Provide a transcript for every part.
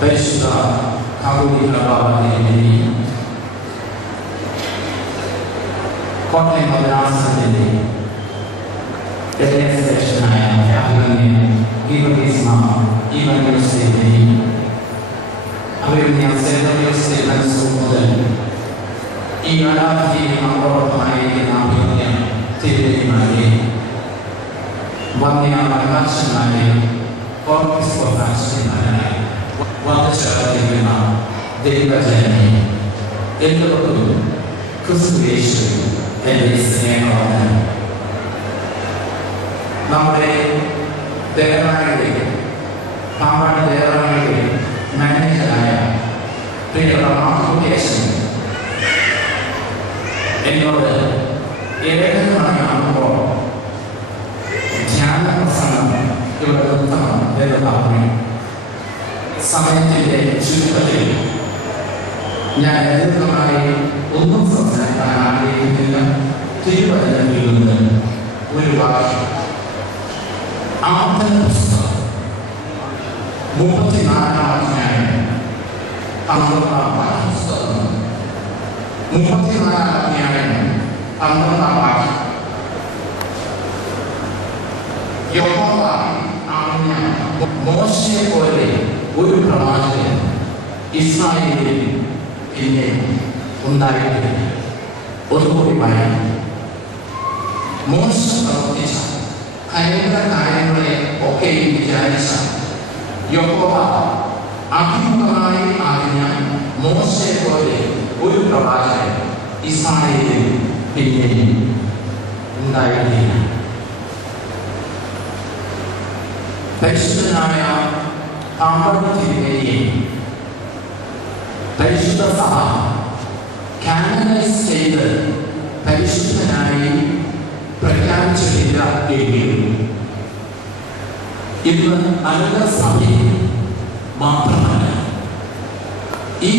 പരിശുദ്ധ കാതോലിക ബാബയുടെ കോട്ടയം മദ്രാസത്തിൻ്റെ സെക്ഷനായ അവരുടെ മുതൽ ഈ ആരാധനയിൽ നമ്മളോടൊപ്പമായിരിക്കുന്ന അഭിനയം തിരുവനന്തപുരമാരെ വന്യ പ്രകാശന്മാരെ കോൺഗ്രസ് പ്രകാശന്മാരായ വന്നിരിക്കുന്ന ദൈവജനെ എല്ലാവർക്കും ക്രിസ്തുയേശു എൻ്റെ സ്നേഹമാണ്. നമ്മുടെ ദേവാലയത്തിലെ പാമ്പാട് ദേവാലയത്തിലെ മാനേജറായ പ്രിയപ്പെട്ട മാധുകേശൻ എന്നോട് ഏകദേശമാകുമ്പോൾ ധ്യാന പ്രസംഗം ഇവിടെ നിർത്തണം എന്ന് പറഞ്ഞു. സമയത്തിൻ്റെ ചുരുക്കത്തിൽ ഞാൻ ലളിതമായി ഒന്നും സംസാരിക്കാൻ ആഗ്രഹിക്കുന്നില്ല. തിരുവചനത്തിൽ നിന്ന് ഒരു വാക്യം ആവർത്തന പുസ്തകം 34-ാം അധ്യായം 12-ാം പുസ്തകം 34-ാം അധ്യായം 12-ാം വാക്യം. യഹോവ ആജ്ഞ മോശയെ പോലെ ഒരു പ്രവാചകൻ ഇസ്രായേലിൽ പിന്നെ ഉണ്ടായിട്ടില്ല. ഒന്നുകൂടി പറയാം. മോശ പ്രവർത്തിച്ച ഭയങ്കര കാര്യങ്ങളെ ഒക്കെ വിചാരിച്ച യഹോവ അഭിമുഖമായി ആജ്ഞ മോശയെ പോലെ ഒരു പ്രവാചകൻ ഇസ്രായേലിൽ പിന്നെ ഉണ്ടായിട്ടില്ല. പരിശുദ്ധനായ തിരുമേനിയെ പരിശുദ്ധ സഭ കാനനൈസ് ചെയ്ത് പരിശുദ്ധനായി പ്രഖ്യാപിച്ചിട്ടില്ല എങ്കിലും ഇന്ന് അനന്ത സഭയിൽ മാത്രമല്ല ഈ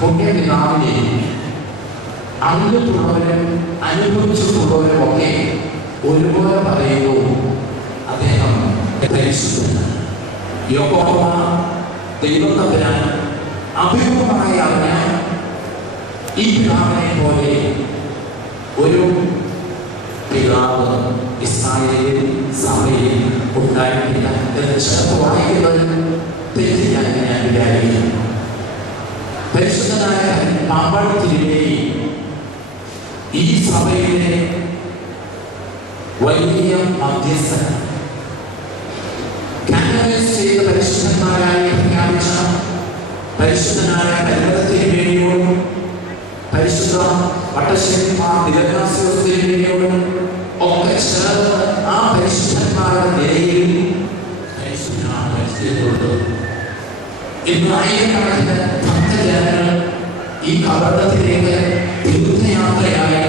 പുണ്യപിതാവിനെ അറിഞ്ഞിട്ടുള്ളവരും അനുഭവിച്ചിട്ടുള്ളവരും ഒക്കെ ഒരുപോലെ പറയുന്നു, അദ്ദേഹം പരിശുദ്ധനാണ്. യഹോവ ദൈവത്തമ്പുരാൻ അഭിമുഖമായി അറിഞ്ഞാൽ ഈ പിതാവിനെ പോലെ ഒരു പിതാവ് ഇസ്രായേലിൽ സഭയിൽ ഉണ്ടായിട്ടില്ല എന്ന് ചേർത്ത് വായിക്കുന്നത് തെറ്റിക്കാൻ ഞാൻ വിചാരിക്കുന്നു. പരിശുദ്ധനായ പാമ്പാട് തിരുമേനി ഈ സഭയിലെ വലിയ മധ്യസ്ഥൻ ചെയ്ത പരിശുദ്ധന്മാരായി പ്രഖ്യാപിച്ച പരിശുദ്ധനായ തിരുമേനിയോടും പരിശുദ്ധ വട്ടശ്ശേരിമാർ തിരുമേനിയോടും ഒക്കെ ചേർന്ന് ആ പരിശുദ്ധന്മാരുടെ നിലയിൽ ഇന്ന് ആയിരക്കണക്കിന് ഭക്തജനങ്ങൾ ഈ കബറിടത്തിലേക്ക് തീർത്ഥയാത്രയായി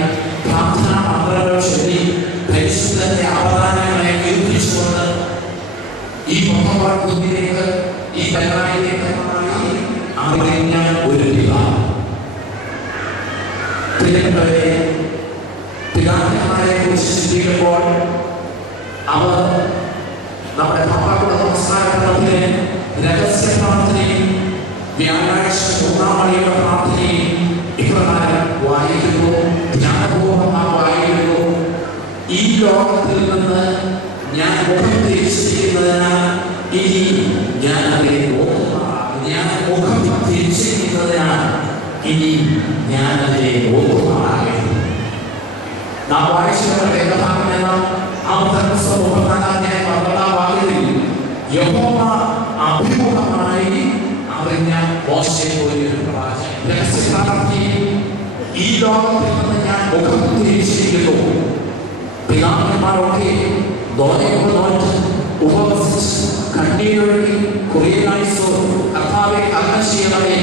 പ്രാർത്ഥനാ മന്ത്രങ്ങൾ ചൊല്ലി പരിശുദ്ധന്റെ അവദാനങ്ങളെ കീർത്തിച്ചുകൊണ്ട് ഈ മുഖവാർത്തയിലേക്ക് ഈ ബലവാനിലേക്ക് അറിഞ്ഞ ഒരു പിതാവ്. പ്രിയപ്പെട്ടവരെ, പിതാക്കന്മാരെ കുറിച്ച് ചിന്തിക്കുമ്പോൾ അവർ നമ്മുടെ പാപ്പായുടെ നമസ്കാരത്തിലെ രഹസ്യ പ്രാർത്ഥനയും വ്യാഴാഴ്ച പൂർണ്ണാമണിയുടെ പ്രാർത്ഥനയും ഇപ്രകാരം വായിക്കുന്നു, ജ്ഞാനപൂർവ്വമായി വായിക്കുന്നു. ഈ ലോകത്തിൽ നിന്ന് ഞാൻ മുഖം തിരിച്ചിരിക്കുന്നതിനാൽ ഇനി ഞാൻ അതിനെ ഞാൻ മുഖം തിരിച്ചിരിക്കുന്നതിനാൽ ഇനി ഞാൻ അതിനെ ഓർമ്മമാകരുത്. നാം വായിച്ചുകൊണ്ട് യഹോവ അഭിമുഖമായി അറിഞ്ഞ മോശയെ പോലെ ഒരു പ്രവാചകൻ ഈ ലോകത്തിൽ നിന്ന് ഞാൻ മുഖം തിരിച്ചിരിക്കുന്നു. പിതാക്കന്മാരൊക്കെ നോറ്റ് ഉപവസിച്ച് കണ്ണീരൊഴുകി കുറേനായിസോ കർത്താവെ കരുണ ചെയ്യണമേ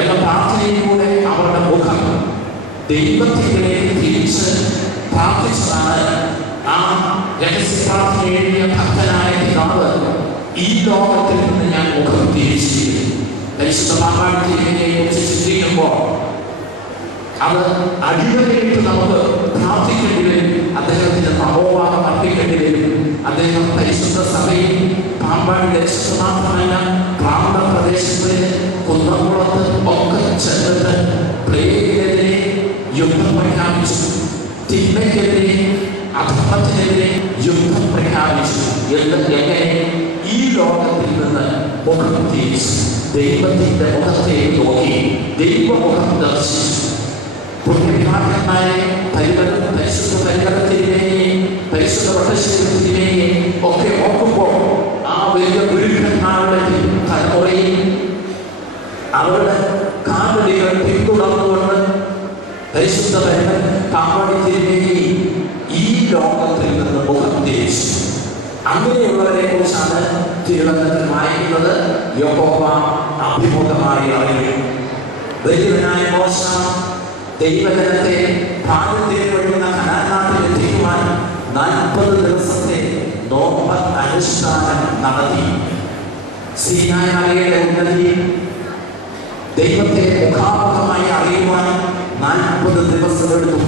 എന്ന പ്രാർത്ഥനയിലൂടെ അവരുടെ മുഖം ദൈവത്തിലേക്ക് തിരിച്ച് പ്രാർത്ഥിച്ചതാണ്. ആ രഹസ്യ പ്രാർത്ഥന എഴുതിയ ഭക്തനായ പിതാവ് ഈ ലോകത്തിൽ നിന്ന് ഞാൻ മുഖം തിരിച്ചിരിക്കുന്നു. പരിശുദ്ധ പാമ്പാടിയെ കുറിച്ച് ചിന്തിക്കുമ്പോൾ അത് അടിവരയിട്ട് നമുക്ക് പ്രാർത്ഥിക്കേണ്ടി വരും. അദ്ദേഹത്തിന്റെ തപോവാദം അർപ്പിക്കേണ്ടി വരും. അദ്ദേഹം പരിശുദ്ധ സഭയിൽ പാമ്പാടിയുടെ മാത്രമല്ല പ്രാന്ത പ്രദേശങ്ങളിലെ കുന്നംകുളത്ത് ഒക്കെ ചെന്നിട്ട് പ്ലേഗിനെതിരെ യുദ്ധം പ്രഖ്യാപിച്ചു. തിന്മയ്ക്കെതിരെ അധർമ്മത്തിനെതിരെ യുദ്ധം പ്രഖ്യാപിച്ചു. എങ്ങനെ ഈ ലോകത്തിൽ നിന്ന് മുഖം തിരിച്ചു ദൈവത്തിന്റെ മുഖത്തേക്ക് നോക്കി ദൈവമുഖം ദർശിച്ചു. പുണ്യവിഭാഗന്മാരെ പരിശുദ്ധ പരികരത്തിനെയും പരിശുദ്ധ വട്ടശീലത്തിനെയും ഒക്കെ നോക്കുമ്പോൾ ആ വലിയ ഗുരുക്കന്മാരുടെ തലമുറയിൽ അവരുടെ കാലടികൾ പിന്തുടർന്നുകൊണ്ട് പരിശുദ്ധ കാവടിത്തിരിനെയും ഈ ലോകത്തിൽ നിന്ന് മുഖം തിരിച്ചു. അങ്ങനെയുള്ളവരെ കുറിച്ചാണ് തിരുവനന്തപുരത്തിൽ വായിക്കുന്നത്. യഹോവ അഭിമുഖമായി അറിയും. ദൈവനായ മോശ ദൈവജനത്തെ ഭാരതത്തിൽ ഒഴുകുന്ന കനാൻ നാട്ടിൽ എത്തിക്കുവാൻ 40 ദിവസത്തെ നോമ്പ് അനുഷ്ഠാനം നടത്തി. സീനായ് മലയുടെ ഉന്നതി ദൈവത്തെ മുഖാമുഖമായി അറിയുവാൻ 40 ദിവസം എടുത്തു.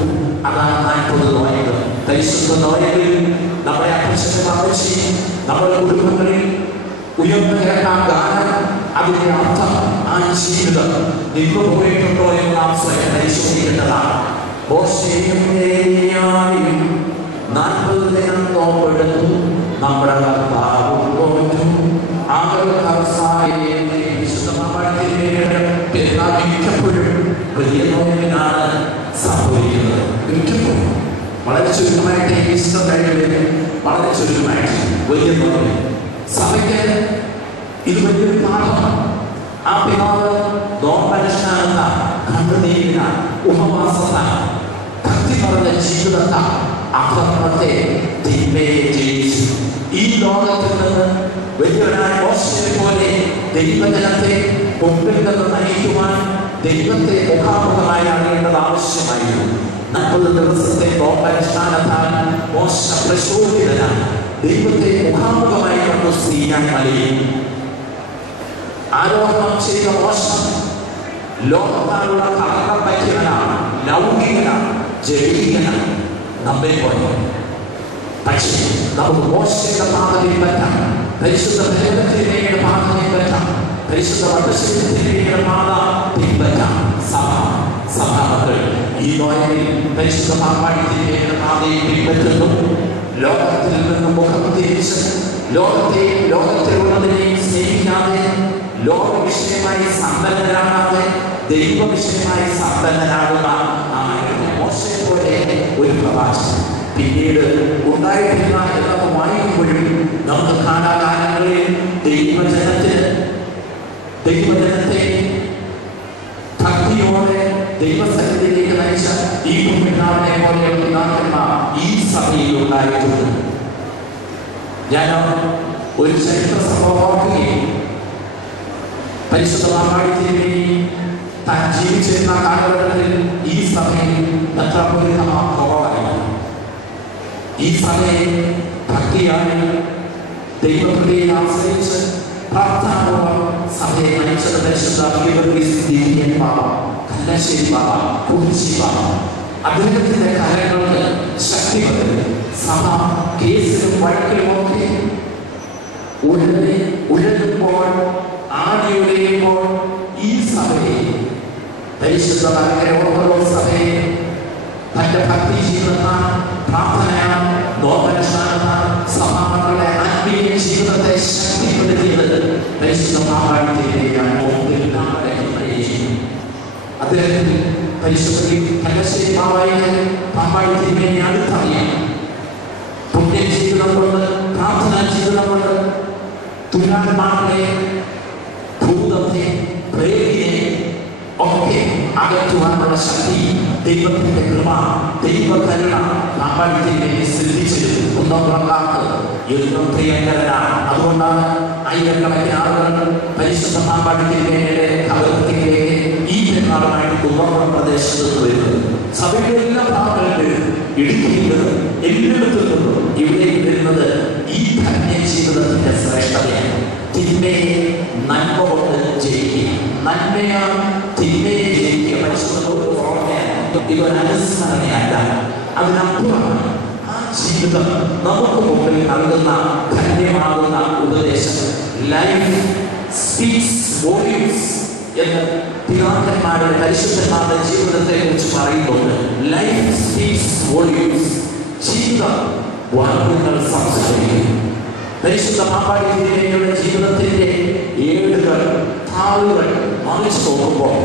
അതാണ് 40 നോയകൾ. പരിശുദ്ധ നോയകളിൽ നമ്മുടെ അപ്പച്ചന്മാർച്ചി നമ്മുടെ കുടുംബങ്ങളിൽ ഉയർന്നു കേൾക്കാൻ ഗാനം അതിന്റെ അർത്ഥം ആ ജീവിതം നിന്നു പോയിട്ടുണ്ടോ എന്ന് നാം സ്വയം പരിശോധിക്കേണ്ടതാണ്. മോശയും 40 ദിനം നോമ്പെടുത്തു. നമ്മുടെ കർത്താവും നോറ്റു. മിക്കപ്പോഴും വലിയ നോയലിനാണ് സംഭവിക്കുന്നത്. മിക്കപ്പോഴും വളരെ ചുരുക്കമായിട്ട് ഈസ്റ്റർ കഴിഞ്ഞ് വളരെ ചുരുക്കമായിട്ട് വലിയ നോയൽ സഭയ്ക്ക് ഇത് വലിയൊരു പാഠമാണ്. ആ പിതാവ് നോമ്പനുഷ്ഠാനത്താൽ കണ്ണുനീരിനാൽ ഉപവാസത്താൽ ഭക്തി പറഞ്ഞ ജീവിതത്താൽ അധർമ്മത്തെ തിന്മയെ ജയിച്ചു. ഈ ലോകത്തിൽ നിന്ന് വലിയവനായ മോശയെ പോലെ ദൈവജനത്തെ മുമ്പിൽ നിന്ന് നയിക്കുവാൻ ദൈവത്തെ മുഖാമുഖമായി അറിയേണ്ടത് ആവശ്യമായിരുന്നു. 40 ദിവസത്തെ നോമ്പനുഷ്ഠാനത്താൽ മോശ പ്രശോഭിതനായി ദൈവത്തെ മുഖാമുഖമായി കണ്ടു. സീനായ് മലയിൽ ആരോഹണം ചെയ്ത മോശ ലോകത്താലുള്ള കളങ്കം പറ്റിയവനാണ്, ലൗകികനാണ്, ജലീകനാണ്, നമ്മെ പോലെ. പക്ഷേ നമുക്ക് മോശയുടെ പാത പിൻപറ്റാം, പരിശുദ്ധ ഭരണത്തിൻ്റെ പാത പിൻപറ്റാം, പരിശുദ്ധ വട്ടശീലത്തിൻ്റെ പാത പിൻപറ്റാം. സഭാമക്കൾ ഈ നോയലിൽ പരിശുദ്ധ പാമ്പാടിത്തിൻ്റെ പാതയെ പിൻപറ്റുന്നു. ലോകത്തിൽ നിന്ന് മുഖം തിരിച്ച് ലോകത്തെയും ലോകത്തിലുള്ളതിനെയും സ്നേഹിക്കാതെ ലോക വിഷയമായി സമ്പന്നരാകാതെ ദൈവ വിഷയമായി സമ്പന്നരാകുന്ന മോശയെ പോലെ ഒരു പ്രവാചകൻ പിന്നീട് ഉണ്ടായിട്ടില്ല എന്നൊക്കെ വായിക്കുമ്പോഴും നമുക്ക് കാലാകാലങ്ങളിൽ ദൈവജനത്തെ ഭക്തിയോടെ ദൈവസന്നിധിയിലേക്ക് നയിച്ച ഈ കുഞ്ഞിനാവിനെ പോലെയുള്ള പിതാക്കന്മാർ ഈ സഭയിൽ ഉണ്ടായിട്ടുണ്ട്. ഞാൻ ഒരു ചരിത്ര സംഭവം ഓർക്കുകയും പരിശുദ്ധ പാമ്പാടിത്തിരി താൻ ജീവിച്ചിരുന്ന കാലഘട്ടത്തിൽ ഈ സഭയിൽ ഈ സഭയെ ഭക്തിയായി ദൈവപ്രതിയെ ആശ്രയിച്ച് പ്രാർത്ഥനാപൂർവ്വം സഭയെ നയിച്ചത് പരിശുദ്ധ അദ്ദേഹത്തിന്റെ കലകൾക്ക് ശക്തി പകർന്നു. സഭ കേസിലും വഴക്കിലുമൊക്കെ ഉഴലുമ്പോൾ ആടിയുലയുമ്പോൾ ഈ സഭയെ പരിശുദ്ധ ഓരോ സഭയെ തന്റെ ഭക്തി ജീവിതത്താൽ പ്രാർത്ഥനയാൽ നോമ്പനുഷ്ഠാനത്താൽ സഭാമക്കളുടെ ആത്മീയ ജീവിതത്തെ ശക്തിപ്പെടുത്തിയത് പരിശുദ്ധ പാമ്പാടിത്തിരിയാണ്. അദ്ദേഹത്തിന് പരിശുദ്ധി കലശ്ശേരി പാമ്പാടിത്തിരിയെ അടുത്തറിയാം. പുണ്യ ജീവിതം കൊണ്ട് പ്രാർത്ഥനാ ജീവിതം കൊണ്ട് തുലാന്മാരുടെ ഭൂതത്തെ പ്രേരിനെ ഒക്കെ അകറ്റുവാനുള്ള ശക്തി ദൈവത്തിന്റെ കൃപ ദൈവകരുണ പാമ്പാടിത്തിരിയെ ശ്രദ്ധിച്ചിരുന്നു. എന്നും പ്രിയങ്കരനാണ്. അതുകൊണ്ടാണ് ആയിരക്കണക്കിന് ആളുകൾ പരിശുദ്ധ പാമ്പാടിത്തിരിയുടെ അകത്തിലേക്ക് ഈ പെരുന്നാളുമായിട്ട് കുന്നംകുളം പ്രദേശത്ത് നിന്ന് വരുന്നത്. സഭയുടെ എല്ലാ ഭാഗങ്ങളിലും ഇടുക്കിയിൽ എല്ലായിടത്തു നിന്നും ഇവിടെ വരുന്നത് ഈ ധന്യ ജീവിതത്തിന്റെ ശ്രേഷ്ഠതയാണ്. തിന്മയെ നന്മ കൊണ്ട് ജയിക്കുക, നന്മയാണ് തിന്മയെ ജയിക്കുക. പരിശുദ്ധ ഇതൊരനുസ്മരണയല്ല, അതിനപ്പുറമാണ് ആ ജീവിതം നമുക്ക് മുമ്പിൽ നൽകുന്ന ധന്യമാകുന്ന ഉപദേശം. ലൈഫ് സ്പീക്സ് വോളിയൂംസ് എന്ന് പിതാക്കന്മാരുടെ പരിശുദ്ധന്മാരുടെ ജീവിതത്തെ കുറിച്ച് പറയുന്നുണ്ട്. Life speaks volumes. ജീവിതം വാക്കുകൾ സംസാരിക്കും. പരിശുദ്ധ പാപ്പാടി തിരുമേനിയുടെ ജീവിതത്തിന്റെ ഏടുകൾ താളുകൾ മറിച്ചു നോക്കുമ്പോൾ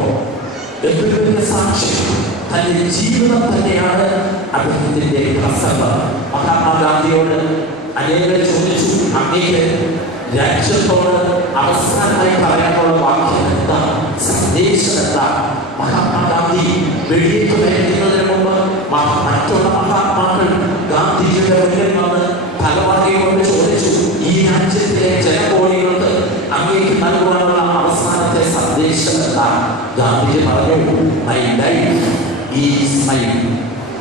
ഏറ്റവും വലിയ സാക്ഷ്യം തന്റെ ജീവിതം തന്നെയാണ് അദ്ദേഹത്തിന്റെ പ്രസംഗം. മഹാത്മാഗാന്ധിയോട് അനേകർ ചോദിച്ചു, അങ്ങേക്ക് രാജ്യത്തോട് അവസാനമായി പറയാനുള്ള വാക്യം എന്താ, സന്ദേശം എന്താ? മഹാത്മാഗാന്ധി വെടിയേറ്റ് മരിക്കുന്നതിന് മുമ്പ് മറ്റുള്ള മഹാത്മാക്കൾ ഗാന്ധിജിയുടെ മുന്നിൽ വന്ന് തലവാടി കൊണ്ട് ചോദിച്ചു, ഈ രാജ്യത്തിലെ ജനകോടികൾക്ക് അങ്ങേക്ക് നൽകുവാനുള്ള അവസാനത്തെ സന്ദേശം എന്താ? ഗാന്ധിജി പറഞ്ഞു, my life is my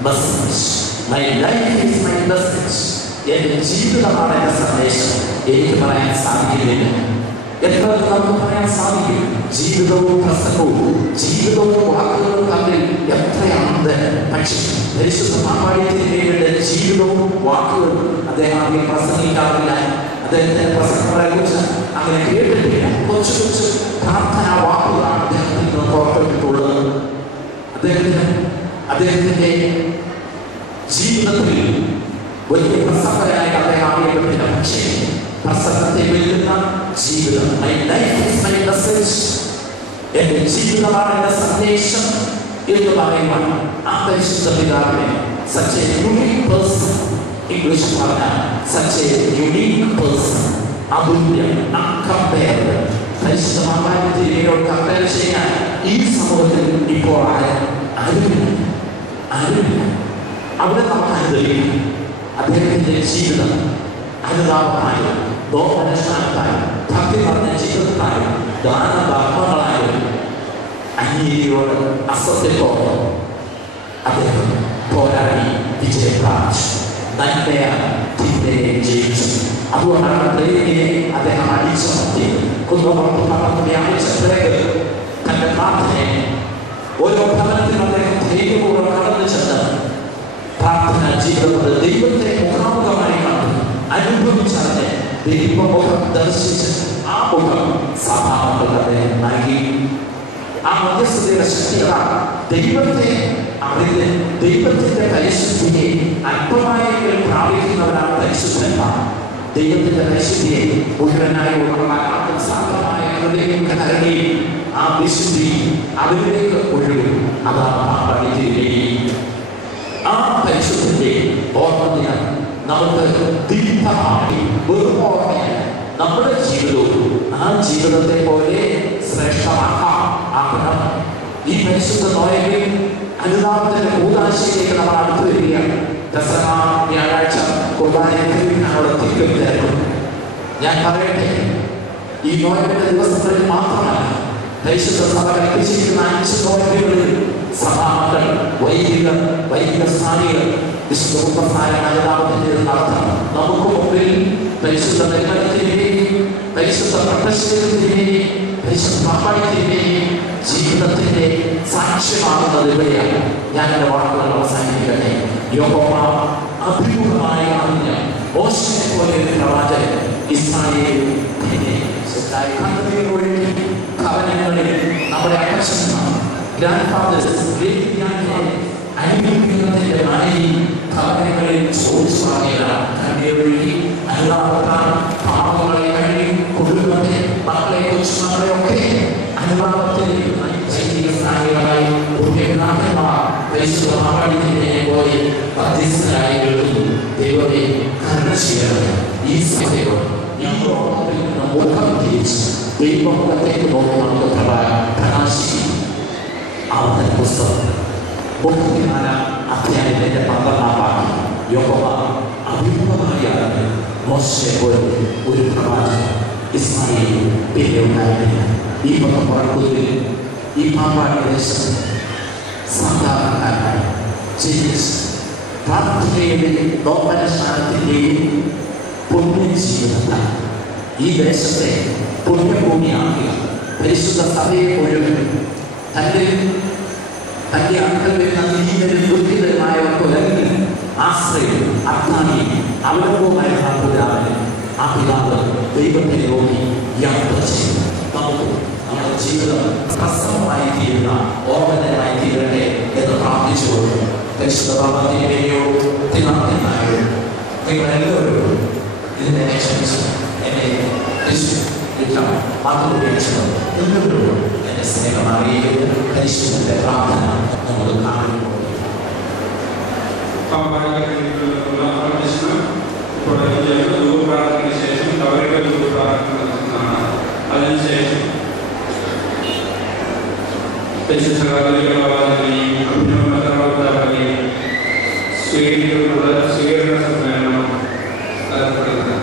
message. My life is my message. എന്റെ ജീവിതമാണ് എന്റെ സന്ദേശം. എനിക്ക് പറയാൻ സാധിക്കുന്നില്ല. എത്ര നമുക്ക് പറയാൻ സാധിക്കും? ജീവിതവും പ്രസംഗവും ജീവിതവും വാക്കുകളും തമ്മിൽ എത്രയാണ്. പക്ഷേ പരിശുദ്ധ പാപ്പാടി തിരുമേനിയുടെ ജീവിതവും വാക്കുകളും അദ്ദേഹം ആദ്യം പ്രസംഗിക്കാറില്ല. അദ്ദേഹത്തിന്റെ പ്രസംഗങ്ങളെ കുറിച്ച് അങ്ങനെ കേട്ടിട്ടില്ല. കുറച്ച് കുറച്ച് പ്രാർത്ഥനാ വാക്കുകളാണ് അദ്ദേഹത്തിൽ നിന്ന് പുറപ്പെട്ടിട്ടുള്ളത്. അദ്ദേഹത്തിന്റെ ജീവിതത്തിൽ വലിയ പ്രസംഗകനായി അദ്ദേഹം അറിയപ്പെട്ടില്ല. പക്ഷേ പ്രസംഗത്തെ വെല്ലുന്ന ജീവിതം. My life is my message. എന്റെ ജീവിതമാണ് എന്റെ സന്ദേശം എന്ന് പറയുവാൻ ആ പരിശുദ്ധ പിതാവിനെ such a unique person, English പറഞ്ഞാൽ such a unique person, അതുല്യം, uncompared. പരിശുദ്ധ പാപ്പാടി തിരുമേനിയോട് കമ്പയർ ചെയ്യാൻ ഈ സമൂഹത്തിൽ ഇപ്പോൾ ആരുമില്ല. അവിടെ നമുക്ക് അനുഭവിക്കാം അദ്ദേഹത്തിന്റെ ജീവിതം അനുതാപമായും ദോഷാനുഷ്ഠാനത്തായും ഭക്തി പറഞ്ഞ ജീവിതത്തായും ദാനധർമ്മങ്ങളായും അന്യയോട് അസത്യത്തോട് അദ്ദേഹം പോരാടി വിജയം പ്രാപിച്ചു. തിന്മയെ ജയിച്ചു. അതുകൊണ്ടാണ് ദൈവത്തിനെ അദ്ദേഹം അടിച്ചമർത്തിയത്. കുന്നപ്പുറത്ത് പകർന്ന് വ്യാപിച്ചപ്പോഴേക്ക് തന്റെ പ്രാർത്ഥനയെ ഓരോ ഭവനത്തിലും അദ്ദേഹം ധൈര്യപൂർവ്വം കടന്നു ചെന്ന് പ്രാർത്ഥന ജീവിതത്തിൽ ദൈവത്തെ മുഖാമുഖമായി കണ്ടു അനുഭവിച്ചറിഞ്ഞ് ദൈവമുഖം ദർശിച്ച് ആ മുഖം സഭാമക്കൾക്ക് അദ്ദേഹം നൽകി. ആ മധ്യസ്ഥതയുടെ ശക്തികളാണ് ദൈവത്തെ അറിഞ്ഞ് ദൈവത്തിന്റെ പരിശുദ്ധിയെ അല്പമായെങ്കിലും പ്രാപിക്കുന്നവരാണ് പരിശുദ്ധന്മാർ. ദൈവത്തിന്റെ പരിശുദ്ധിയെ മുഴുവനായി ഉൾക്കൊള്ളാൻ സാധ്യമായ ഹൃദയം കരടി ആ വിശുദ്ധി അതിലേക്ക് ഒഴുകും. അതാണ് പാപ്പാടി തിരുമേനി. ആ പരിശുദ്ധന്റെ ഓർമ്മ നമുക്ക് ദീപമായി വെറും ഓർമ്മയല്ല, നമ്മുടെ ജീവിതവും ആ ജീവിതത്തെ പോലെ ശ്രേഷ്ഠമാക്കാം. ഈ പരിശുദ്ധ നോയലിൽ അനുതാപത്തിന്റെ കൂതാശയിലേക്ക് നമ്മൾ അടുത്തു വരികയാണ്. ദസറ വ്യാഴാഴ്ച കുർബാനയോടെ തിരിക്കും. ഞാൻ പറയട്ടെ, ഈ നോയലിന്റെ ദിവസങ്ങളിൽ മാത്രമല്ല, പരിശുദ്ധ സഭ കൽപ്പിച്ചിരിക്കുന്ന 5 നോയലുകളിൽ സഭാമക്കൾ, വൈദിക സ്ഥാനികൾ വിശുദ്ധ അനുതാപത്തിന്റെ അർത്ഥം നമുക്ക് മുമ്പിൽ പരിശുദ്ധ നിർമ്മലത്തിന്റെയും പരിശുദ്ധ പ്രശ്നത്തിന്റെയും പരിശുദ്ധ പാപ്പാടിത്തിന്റെയും ജീവിതത്തിന്റെ സാക്ഷ്യമാകുന്നത് ഇവിടെയാണ്. ഞാൻ എന്റെ വാക്കുകൾ അവസാനിപ്പിക്കട്ടെ. യഹോവ അഭിമുഖമായി അറിഞ്ഞ മോശയെ പോലെ ഒരു പ്രവാചകൻ ഇസ്രായേൽ ഭവനങ്ങളിൽ നമ്മുടെ അപ്പച്ചന്മാർ അനുഭവിക്കുന്നതിന്റെ മഴയിൽ ഭവനങ്ങളിൽ ചോദിച്ചു വാങ്ങിയതാണ്. കണ്ണീരൊഴുകി അനുതാപത്താൽ പാപങ്ങളെ കഴുകി കുടുംബത്തെ മക്കളെ കൊച്ചുമക്കളെ ഒക്കെ അനുതാപത്തിൽ ായി പരിശുദ്ധ പാപ്പാടിയെ പോലെ മധ്യസ്ഥരായി എഴുതുന്നു. ദൈവത്തെ കരുണ ചെയ്യണം. ഈ സഭയോ ഈ ലോകത്തിൽ നിന്ന് മുഖം തിരിച്ച് ദൈവമുഖത്തേക്ക് നോക്കി നമുക്ക് പ്രകാശിക്കും. ആവർത്തന പുസ്തകം 34 അധ്യായത്തിന്റെ 12-ാം വാക്യം. യഹോവ അഭിമുഖമായി അറിഞ്ഞ് മോശയെ പോലെ ഒരു പ്രവാചകൻ ഇസ്രായേൽ പിന്നെ ഉണ്ടായിരുന്നില്ല. ഈ പദം പുറത്തുവരിൽ ഈ പാപ്പാടി ദേശം സാധാരണക്കാരായി ജീവിച്ച് പ്രാർത്ഥനയുടെയും നോമ്പനുഷ്ഠാനത്തിന്റെയും പുണ്യ ജീവിതത്താൽ ഈ ദേശത്തെ പുണ്യഭൂമിയാക്കുക. പരിശുദ്ധ സഭയെ മുഴുവൻ തന്റെ അടുക്കൽ വരുന്ന നീതിയും ദുഃഖിതരുമായവർക്ക് ഒരങ്ങിൽ ആശ്രയം അർത്ഥാനിയും അവലംബവുമായിരുന്ന പിതാവിന് ആ പിതാവ് ദൈവത്തെ നോക്കി യാത്ര ചെയ്തു. നമുക്ക് നമ്മുടെ ജീവിതം പ്രസവമായി തീരുന്ന ഓർമ്മനായി തീരട്ടെ എന്ന് പ്രാർത്ഥിച്ചുകൊണ്ട് പരിശുദ്ധ നിങ്ങളെല്ലാവരും ഇതിനെ ക്ഷമിച്ചു എന്നെ മാതൃപേക്ഷിതം എല്ലാവരും എന്റെ സ്നേഹം അറിയുകയും പരിശുദ്ധന്റെ പ്രാർത്ഥന നമുക്ക് കാണുന്നു. ശേഷം അവരുടെ പ്രാർത്ഥന നടത്തുന്നതാണ്. അതിനുശേഷം സ്വീകരിക്കുന്ന സ്വീകരണ സമ്മേളനം നടത്തപ്പെടുന്നത്.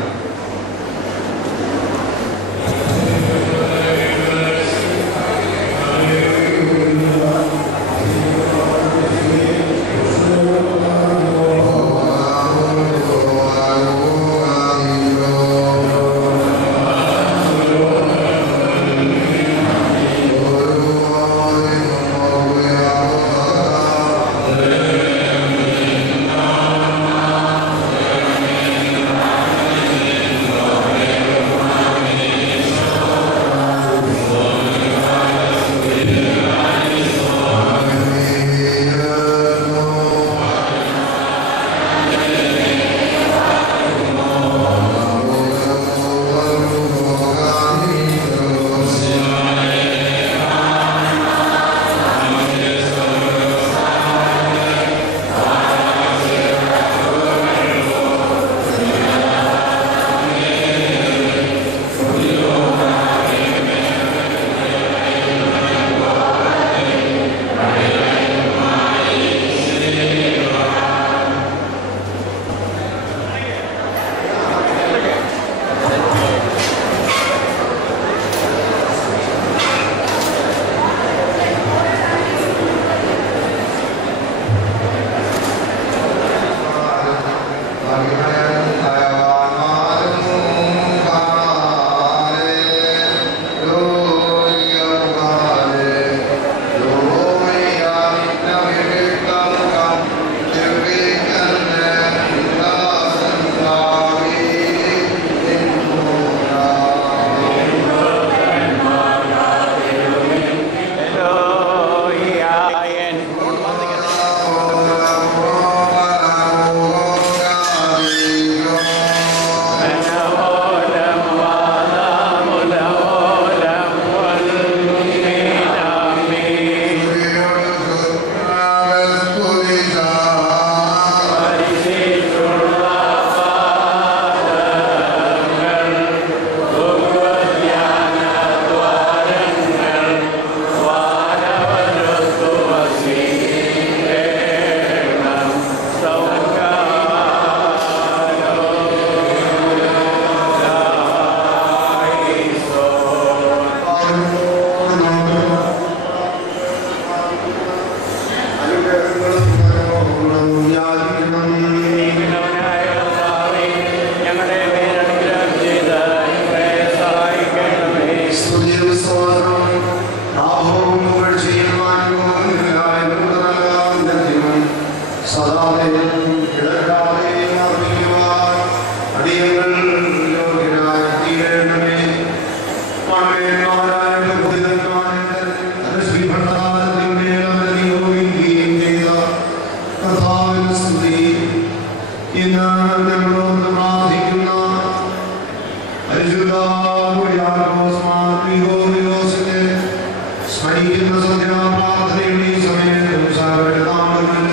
സ്മരിക്കുന്ന സന്ധ്യാപ്രാർത്ഥനയുടെ സമയത്തും സാഗരനാമങ്ങൾ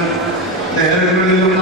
നേരങ്ങളിലും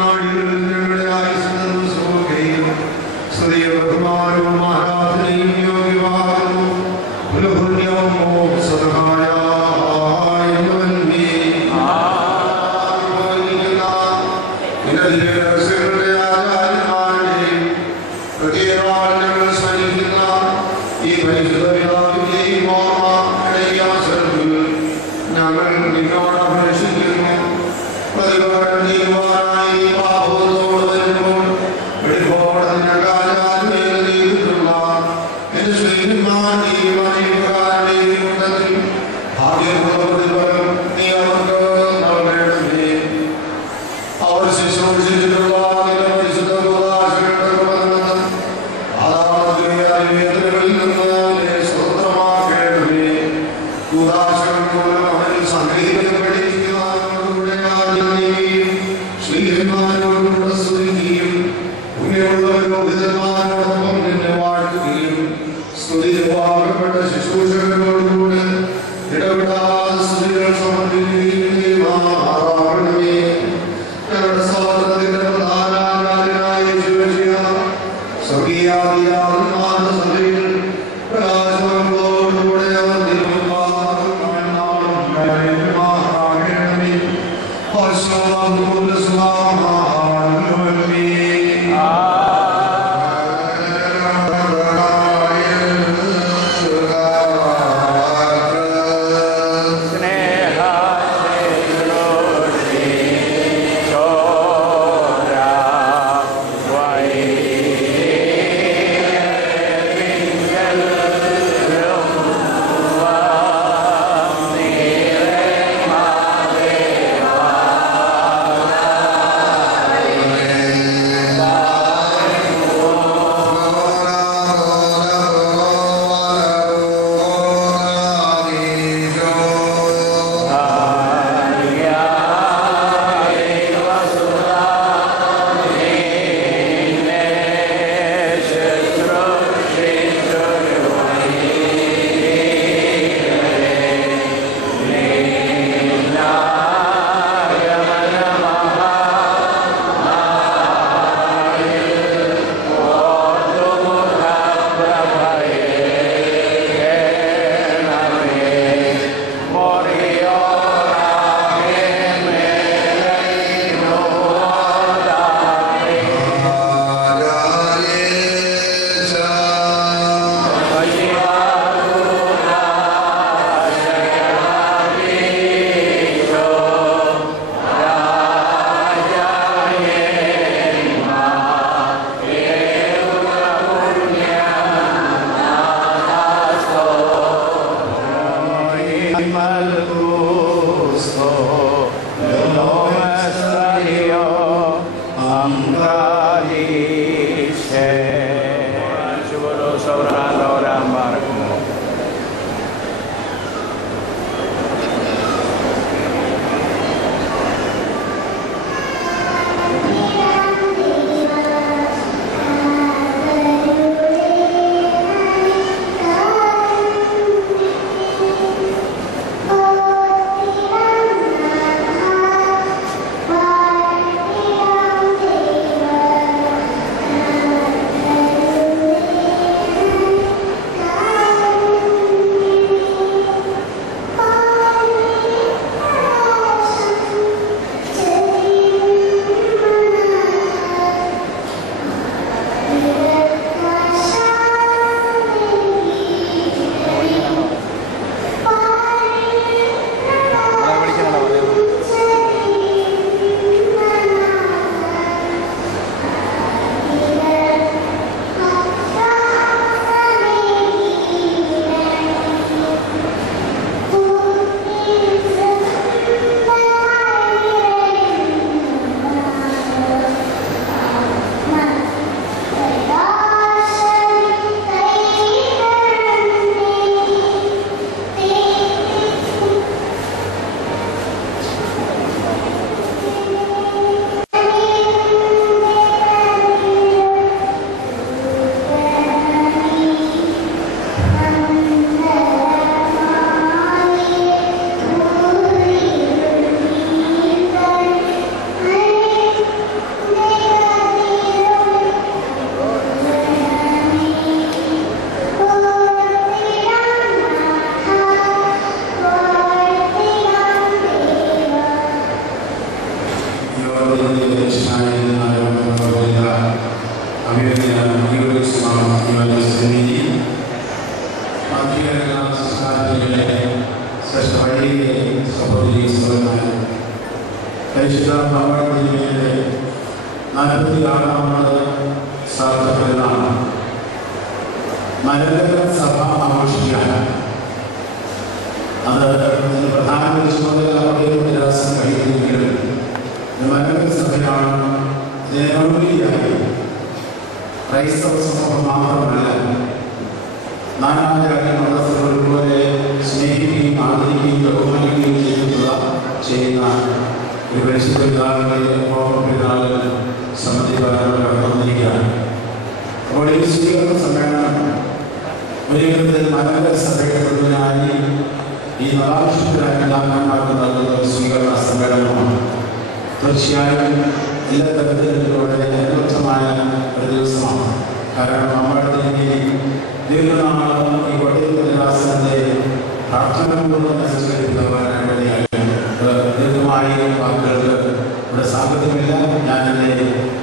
സാധ്യതയില്ല. ഞാനെൻ്റെ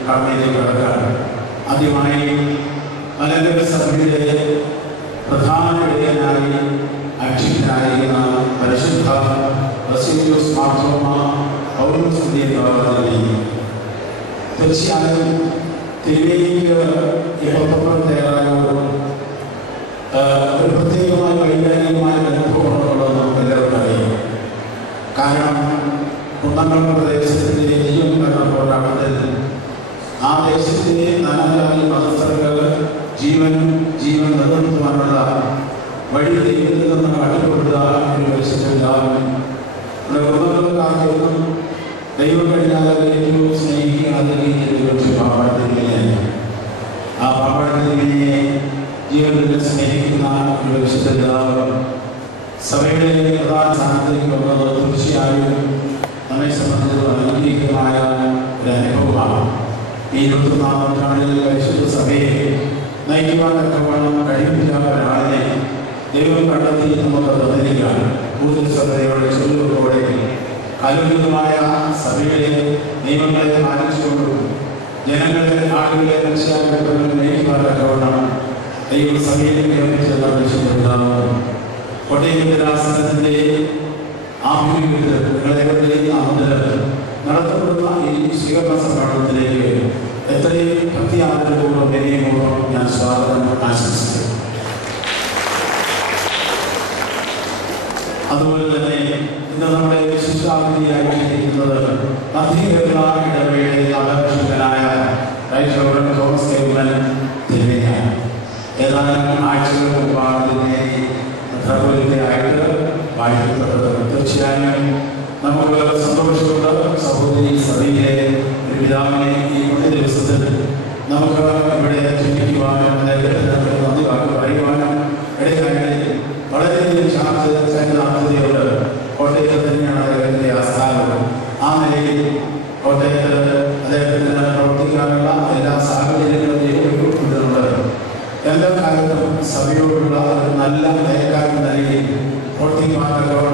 കടമയിലേക്ക് കടക്കാണ്. ആദ്യമായി മലങ്കര സഭയുടെ പ്രധാന ഇടയനായി അക്ഷനായിരിക്കുന്ന പരിശുദ്ധ ബസേലിയോസ് മാർത്തോമ പൗലോസ് തീർച്ചയായും തിരുവേലിക്ക് എപ്പോഴും തയ്യാറാകുമ്പോൾ ഒരു പ്രത്യേകമായ വൈകാരികമായ അനുഭവമുള്ളത് നമുക്ക് എല്ലാവർക്കും അറിയാം. കാരണം കുന്നംകുളം പ്രദേശത്തിൻ്റെ ദൈവം എന്ന പോരാട്ടത്തിൽ ആ ദേശത്തെ നാനാജാതി മതസ്ഥകൾ ജീവൻ നിലനിർത്തുവാനുള്ള വഴി ദൈവത്തിൽ നിന്ന് കണ്ടുകൊടുത്ത ഒരു പരിശുദ്ധം നമ്മുടെ കുന്നംകുളക്കാർക്കൊന്നും ദൈവം കഴിഞ്ഞാൽ ഏറ്റവും സ്നേഹിക്കാതെ പാപ്പാടത്തിരിക്കുകയാണ്. ആ പാപ്പാടത്തിരിയെ ജീവിതത്തിൽ സ്നേഹിക്കുന്ന ഒരു വിശുദ്ധ പിതാവ് സഭയുടെ പ്രധാന സ്ഥാനത്തേക്ക് വന്നത് തീർച്ചയായും നമ്മെ സംബന്ധിച്ചിടത്തോളം അനുഗ്രഹീതമായ ഒരു അനുഭവമാണ്. ഈ 21-ാം നൂറ്റാണ്ടിൽ പരിശുദ്ധ സഭയെ നയിക്കുവാൻ തക്കവണ്ണം കഴിവില്ല ഒരാളിനെ ദൈവം കണ്ടെത്തി നമുക്ക് തന്നിരിക്കുകയാണ്. കൂടുതൽ ശ്രദ്ധയോടെ ചൊല്ലുകളോടെ കാലോചിതമായ സഭയുടെ നിയമങ്ങളെ പാലിച്ചുകൊണ്ടും ജനങ്ങളെ ആളുകളെ മനസ്സിലാക്കപ്പെടുന്ന നയിക്കുവാൻ തക്കവണ്ണം ദൈവം സഭയിലേക്ക് ലഭിച്ചെന്ന വിശുദ്ധ കോട്ടയം വിദ്യാസനത്തിൻ്റെ ആഭിമുഖ്യത്തിൽ നിങ്ങളെവരുടെയും ആമോദനം നടത്തപ്പെടുന്ന ഈ സ്വീകരണ സമ്മേളനത്തിലേക്ക് എത്രയും ഭക്തിയാദരപൂർവ്വം വിനയപൂർവ്വം ഞാൻ സ്വാഗതം ആശംസിക്കുന്നു. അതുപോലെ തന്നെ ഇന്ന് നമ്മുടെ വിശിഷ്ടാതിഥിയായിരിക്കുന്നത് മധ്യകേരള ഇടവകയുടെ ആകർഷകനായ റൈറ്റ് തോമസ് കെ ഉമ്മൻ തിരുമേനിയാണ്. ഏതാനും ആഴ്ചകൾ മുമ്പാണ് മെത്രാപ്പൊലീത്തയായിട്ട് വാഴ്ത്തപ്പെട്ടത്. തീർച്ചയായും നമുക്ക് സന്തോഷമുള്ള സഹോദരി സഭയിലെ ഒരു പിതാവിനെ ഈ പുണ്യ ദിവസത്തിൽ നമുക്ക് ഇവിടെ ചിന്തിക്കുവാനും നന്ദി പറയുവാനും ഇടയായി വളരെയധികം ശാന്തതയോട് കോട്ടയത്ത് തന്നെയാണ് അദ്ദേഹത്തിൻ്റെ ആസ്ഥാനം. ആ നിലയിൽ കോട്ടയത്ത് അദ്ദേഹത്തിന് പ്രവർത്തിക്കാനുള്ള എല്ലാ സാഹചര്യങ്ങളും ഏകോപിപ്പിക്കുന്നത് എല്ലാ കാലത്തും സഭയോടുള്ള ഒരു നല്ല നയക്കാരൻ നിലയിൽ പ്രവർത്തിക്കുവാൻ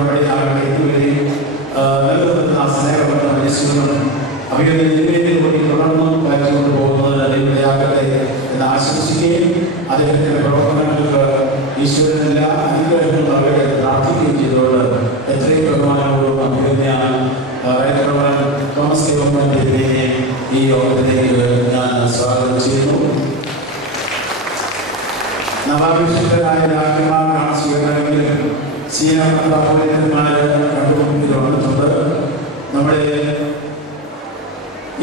വഴിയാകട്ടെ ഇതുവരെയും നിലനിർത്തുന്ന സ്നേഹപ്പെട്ട മനുഷ്യനും അഭിനന്ദനത്തിലേക്ക് തുടർന്നും കയറ്റിക്കൊണ്ട് പോകുന്നതിന് അടിപൊളിയാകട്ടെ എന്ന് ആശംസിക്കുകയും അദ്ദേഹത്തിൻ്റെ പ്രവർത്തനങ്ങൾക്ക് ഈശ്വരൻ എല്ലാ അനുഗ്രഹങ്ങളും അവരെ പ്രാർത്ഥിക്കുകയും ചെയ്തുകൊണ്ട് എത്രയും ബഹുമാനപൂർവ്വം അഭിനന്ദ തോമസ് കെ ഉമ്മൻ ഈ യോഗത്തിലേക്ക് ഞാൻ സ്വാഗതം ചെയ്യുന്നു. നവാഭിഷിക്തരായ രാജ്യമാരാണ് സ്വീകരണമെങ്കിലും സീനാപുരന്മാർ കണ്ടുകൊണ്ടിട്ട് വന്നിട്ടുണ്ട്. നമ്മുടെ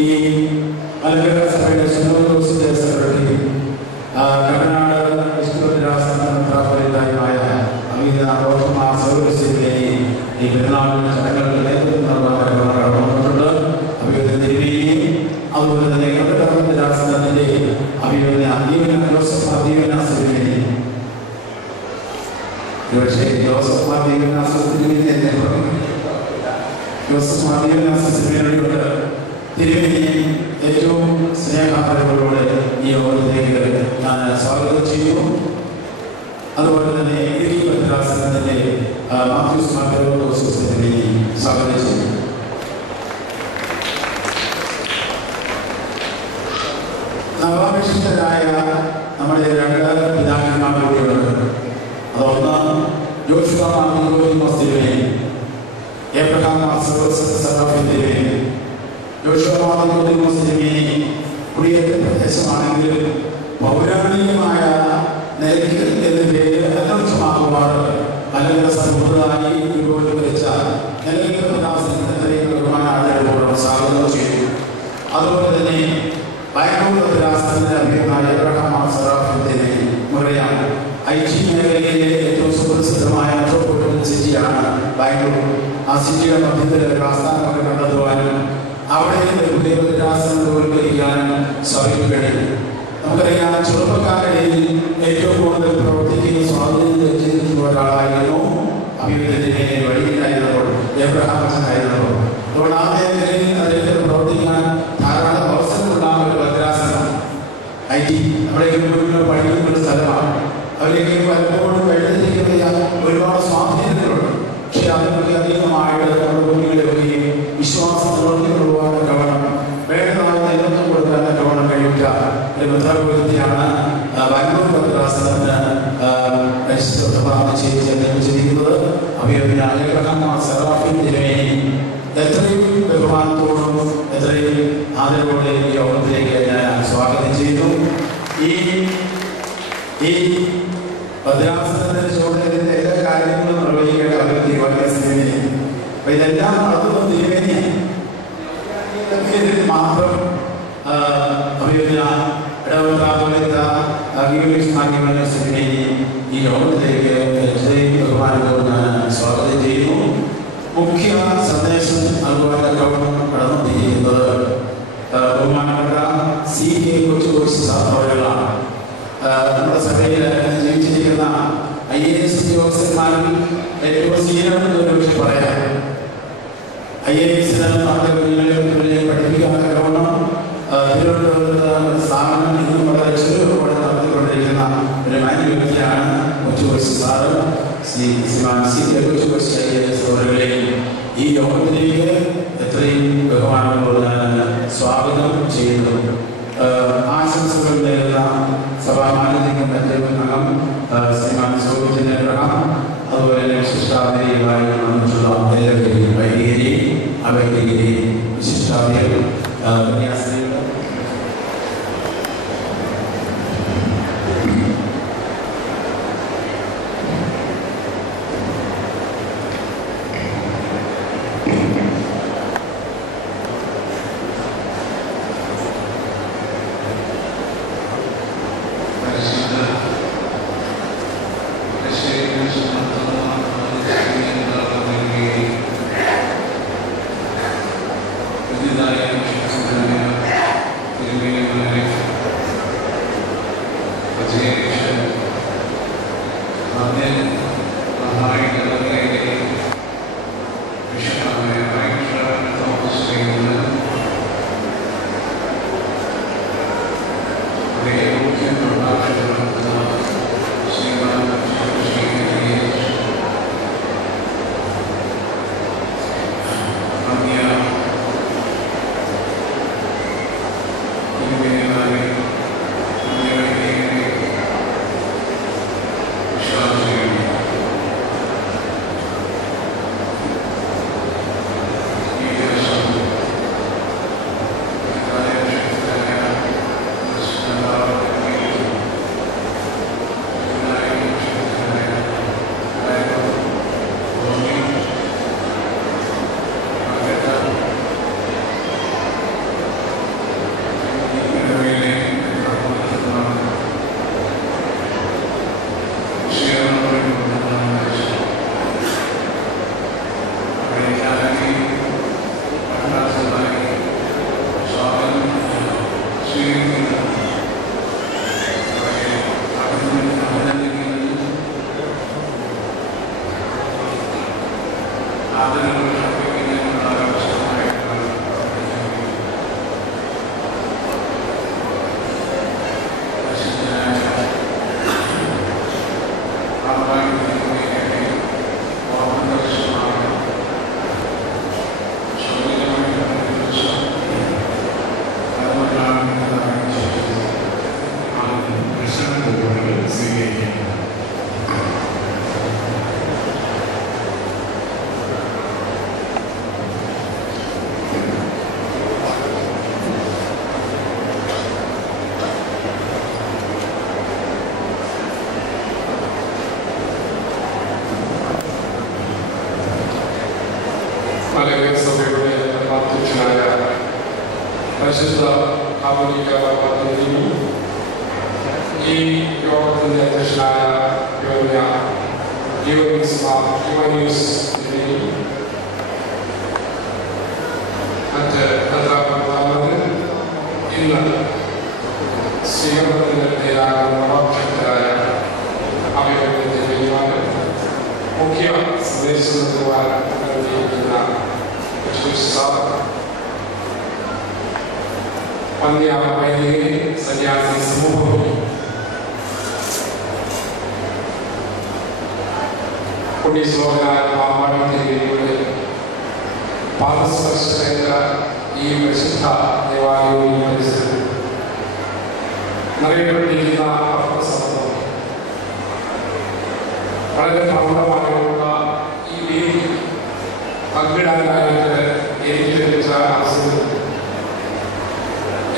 ഈ മലങ്കര സഭയുടെ സുനോദോസിന്റെ സെക്രട്ടറി കടനാട് വിശുദ്ധരാജായ അഭിനന്ദ സൗരസ്യത്തിലേക്ക് ഈ പെരുന്നാളിന്റെ ചടങ്ങുകളുടെ നേതൃത്വം നടന്നിട്ടുണ്ട്. അഭിനന്ദനെയും അതുപോലെ തന്നെ കടനാട് രാജസ്ഥാനത്തിന്റെ അഭിനന്ദ ജോസഫ് അഭിനന്ദ ജോസഫ് മാധ്യമ തിരുവനന്തപുരം ഏറ്റവും സ്നേഹാദരവോടെ ഈ യോഗത്തിലേക്ക് ഞാൻ സ്വാഗതം ചെയ്യുന്നു. അതുപോലെ തന്നെ ഇടുക്കി ഭദ്രാസനത്തിൻ്റെ മാത്യൂസ് മാധ്യമത്തിനെ സ്വാഗതം ചെയ്യുന്നു. നവാഭിഷിക്തരായ നമ്മുടെ രണ്ട് പിതാക്കന്മാർ കൂടിയുണ്ട്. അതൊന്ന് ജോഷുവ തിരുമേനി, എബ്രഹാം തിരുമേനി. ജോഷുവ തിരുമേനി കുടിയേറ്റ പ്രദേശമാണെങ്കിലും പൗരാണികമായ നിലയ്ക്ക് എന്ന പേര് അനർത്ഥമാകുവാൻ മലങ്കര സമുദായി രൂപവൽക്കരിച്ച നിലയ്ക്ക് ബഹുമാനാദരപൂർവ്വം സ്വാഗതം ചെയ്തു. അതുപോലെ തന്നെ ബാംഗ്ലൂർ ഭദ്രാസനത്തിന്റെ അഭിപ്രായ എബ്രഹാം സറാഫിന്റെ മുറിയാണ്. IT മേഖലയിലെ ഏറ്റവും സുപ്രസിദ്ധമായ മെട്രോപൊളിറ്റൻ സിറ്റിയാണ് ബാംഗ്ലൂർ. ആ സിറ്റിയുടെ മധ്യത്തിൽ ഒരു ആസ്ഥാനം കണ്ടെത്തുവാനും അവിടെ പുതിയ ഭദ്രാസനം രൂപവൽക്കരിക്കാനും സഭയ്ക്ക് കഴിയും. നമുക്കറിയാം, ചെറുപ്പക്കാരുടെ ഏറ്റവും കൂടുതൽ പ്രവർത്തിക്കുകയും സ്വാധീനം ചെയ്തിട്ടുള്ള ഒരാളായിരുന്നു അഭിനന്ദനെ വഴിയിലായിരുന്നപ്പോൾ, എബ്രഹാം ആയിരുന്നപ്പോൾ. അതുകൊണ്ട് ആ മേഖലയിൽ അദ്ദേഹത്തിന് പ്രവർത്തിക്കാൻ ധാരാളം അവസരമുണ്ടാകുന്ന ഒരു ഭദ്രാസനം IT നമ്മുടെ പഠിക്കുന്ന ഒരു സ്ഥലമാണ്. അവരേക്ക് പലപ്പോഴും എഴുതിയിരിക്കുന്ന ഒരുപാട് സ്വാധീനങ്ങളുണ്ട്. പക്ഷെ അതിനൊക്കെ അധികമായിട്ട് നമ്മുടെ കുഞ്ഞുങ്ങളെ വിശ്വാസം പ്രവർത്തിക്കൊള്ളുവാനൊക്കെ വേണം ബാംഗ്ലൂർ ഭദ്രാസനത്തിന് നിർമ്മിച്ചിരിക്കുന്നത് അഭിനന്ദനായ സെറാഫിൻ തിരുമേനി എത്രയും ബഹുമാനത്തോടും എത്രയും ആദരവോടെ ഈ യോഗത്തിലേക്ക് ഞാൻ സ്വാഗതം ചെയ്യുന്നു. ഈ ഭദ്രാസനത്തിന് ചുവടുന്ന എല്ലാ കാര്യങ്ങളും നിർവഹിക്കേണ്ട അവർ തിരുവനന്തപുരം. അപ്പൊ ഇതെല്ലാം നടത്തുന്നത് തിരുമേനിയാണ്. മാത്രം ഈ യോഗത്തിലേക്ക് ബഹുമാനത്തോട് ഞാൻ സ്വാഗതം ചെയ്യുന്നു. മുഖ്യ സന്ദേശം അതുപോലെ കടന്നുകൊണ്ടിരിക്കുന്നത് ബഹുമാനപ്പെട്ട CK കൊച്ചുകോശി സഹോദരങ്ങളാണ്. നമ്മുടെ സഭയിൽ ജീവിച്ചിരിക്കുന്ന IAS ഉദ്യോഗസ്ഥന്മാരിൽ ഏറ്റവും സീനിയർ ഒരുപക്ഷെ പറയാം. IAS നമ്മുടെ കുഞ്ഞുങ്ങളെ പഠിപ്പിക്കാനൊക്കെ വേണം. തിരുവനന്തപുരത്ത് സ്ഥാപനം ഇന്നും വളരെ ചെറുപ്പോടെ നടത്തിക്കൊണ്ടിരിക്കുന്ന ഒരു മാന്യ വ്യക്തിയാണ് Kochukoshy sir. CK Kochukoshy IAS സഹോദരങ്ങളെയും ഈ യോഗത്തിലേക്ക് എത്രയും ബഹുമാനത്തോട് ഞാൻ സ്വാഗതം ചെയ്യുന്നു. ആശംസകൾ നേരുന്ന സഭാമാനത്തിനും ഏറ്റവും അംഗം ശ്രീമാൻ സോഭിച്ചൻ എബ്രഹാം, അതുപോലെ തന്നെ വിശിഷ്ടാതിഥികളായി വന്നിട്ടുള്ള എല്ലാവരെയും വൈദികരെയും അവൈദികരെയും വിശിഷ്ടാതിഥികൾ കന്യാസ്ത്രീകൾ ഈ പ്രസിദ്ധ ദേവാലയവും പരിസരവും നിറയപ്പെട്ടിരിക്കുന്ന വളരെ പ്രൗഢമായുള്ള ഈ വേദി പങ്കിടാനായിട്ട് എനിക്ക് ലഭിച്ച അവസരം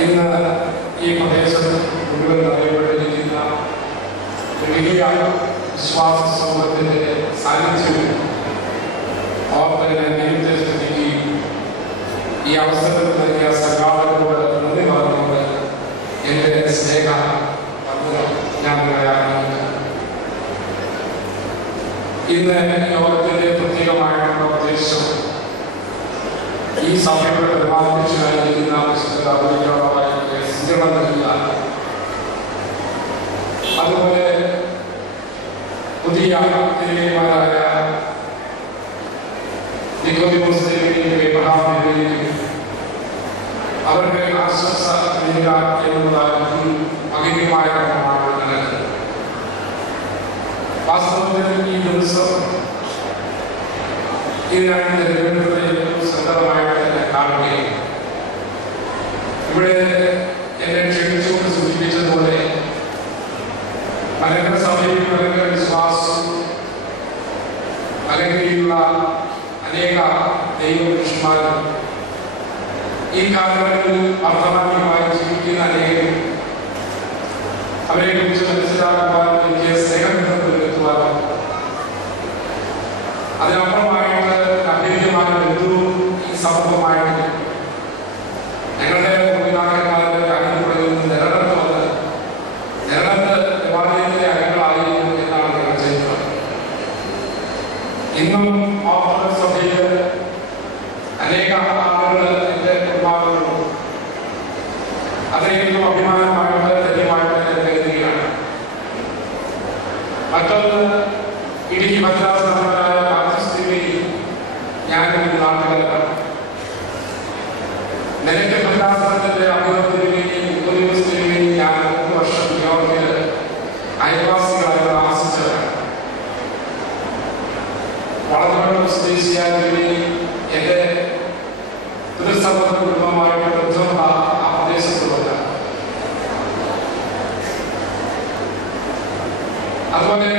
ഇന്ന് ഈ പ്രദേശം മുഴുവൻ അറിയപ്പെട്ടിരിക്കുന്ന വലിയ വിശ്വാസ സമൂഹത്തിൻ്റെ സാന്നിധ്യവും ഓർമ്മയെ നേരത്തെ ശ്രദ്ധിക്കുകയും ഈ അവസരത്തിൽ നൽകിയ സംഘാടകരോട് നന്ദി പറഞ്ഞുകൊണ്ട് എൻ്റെ സ്നേഹ ഞാൻ നിങ്ങളെ അറിയിക്കുന്നു. ഇന്ന് യോഗത്തിൻ്റെ പ്രത്യേകമായിട്ടുള്ള ഉദ്ദേശം ഈ സഭയുടെ പ്രധാനാധ്യക്ഷനായിരിക്കുന്ന വിശുദ്ധ അഭിനന്ദനമായി സ്വീകരണം നൽകുക, അതുപോലെ പുതിയ തിരുമേനിമാരായ അവരുടെ ആശംസ നൽകുക എന്നുള്ളതാണ് അഗമ്യമായ കർമ്മമാണ് നൽകുന്നത്. വാസ്തവത്തിൽ ഈ ദിവസം ഇതിനായി തിരഞ്ഞെടുത്തത് സ്വന്തമായിട്ട് കാണുകയും ഇവിടെ എന്നെ ക്ഷണിച്ചുകൊണ്ട് സൂചിപ്പിച്ചതുപോലെ മലങ്കര സഭയിൽ മലങ്കര വിശ്വാസം മലങ്കരയിലുള്ള അനേക ദൈവപുരുഷന്മാരും ഈ കാലഘട്ടത്തിൽ വർത്തമാനമായി ജീവിക്കുന്ന അനേകം അവരെ കുറിച്ച് മനസ്സിലാക്കുവാനും എനിക്ക് സ്നേഹബന്ധപ്പെടുത്തുവാനും അതിനപ്പുറമായിട്ട് അഭ്യന്തരമായ ബന്ധുവും ഈ സമൂഹമായിട്ട് ഞങ്ങളുടെ ഭൂമിനാഥന്മാരുടെ അനുഭവങ്ങളിൽ നിന്ന് നിരന്തരം വന്ന് നിരന്തര ദേവാലയത്തിലെ അംഗങ്ങളായിരുന്നു എന്നാണ് ഞങ്ങൾ ചെയ്യുന്നത്. ഇന്നും ഓർത്തഡോക്സ് സഭയിൽ അനേക ആളുകൾ എൻ്റെ കുടുംബാംഗങ്ങളും അതെങ്കിലും അഭിമാനമായിട്ട് ധന്യമായിട്ട് കരുതുകയാണ്. മറ്റൊന്ന് ഇടുക്കി ഭദ്രാസനമായ പാർട്ടിസ്ഥിതി ഞാൻ നാട്ടുകാരാണ്. നിലയ്ക്ക് ഭദ്രാസനത്തിന്റെ അഭിവൃദ്ധിക്ക് വേണ്ടി ഞാൻ 3 വർഷം ന്യൂയോർക്കിൽ അയൽവാസികളായി ആശിച്ചതാണ്. വളർന്നു സ്വദേശിയായി എൻ്റെ പുനഃസമൂഹ കുടുംബമായിട്ട് ബന്ധമുള്ള ആ പ്രദേശത്തുള്ളത്. അതുപോലെ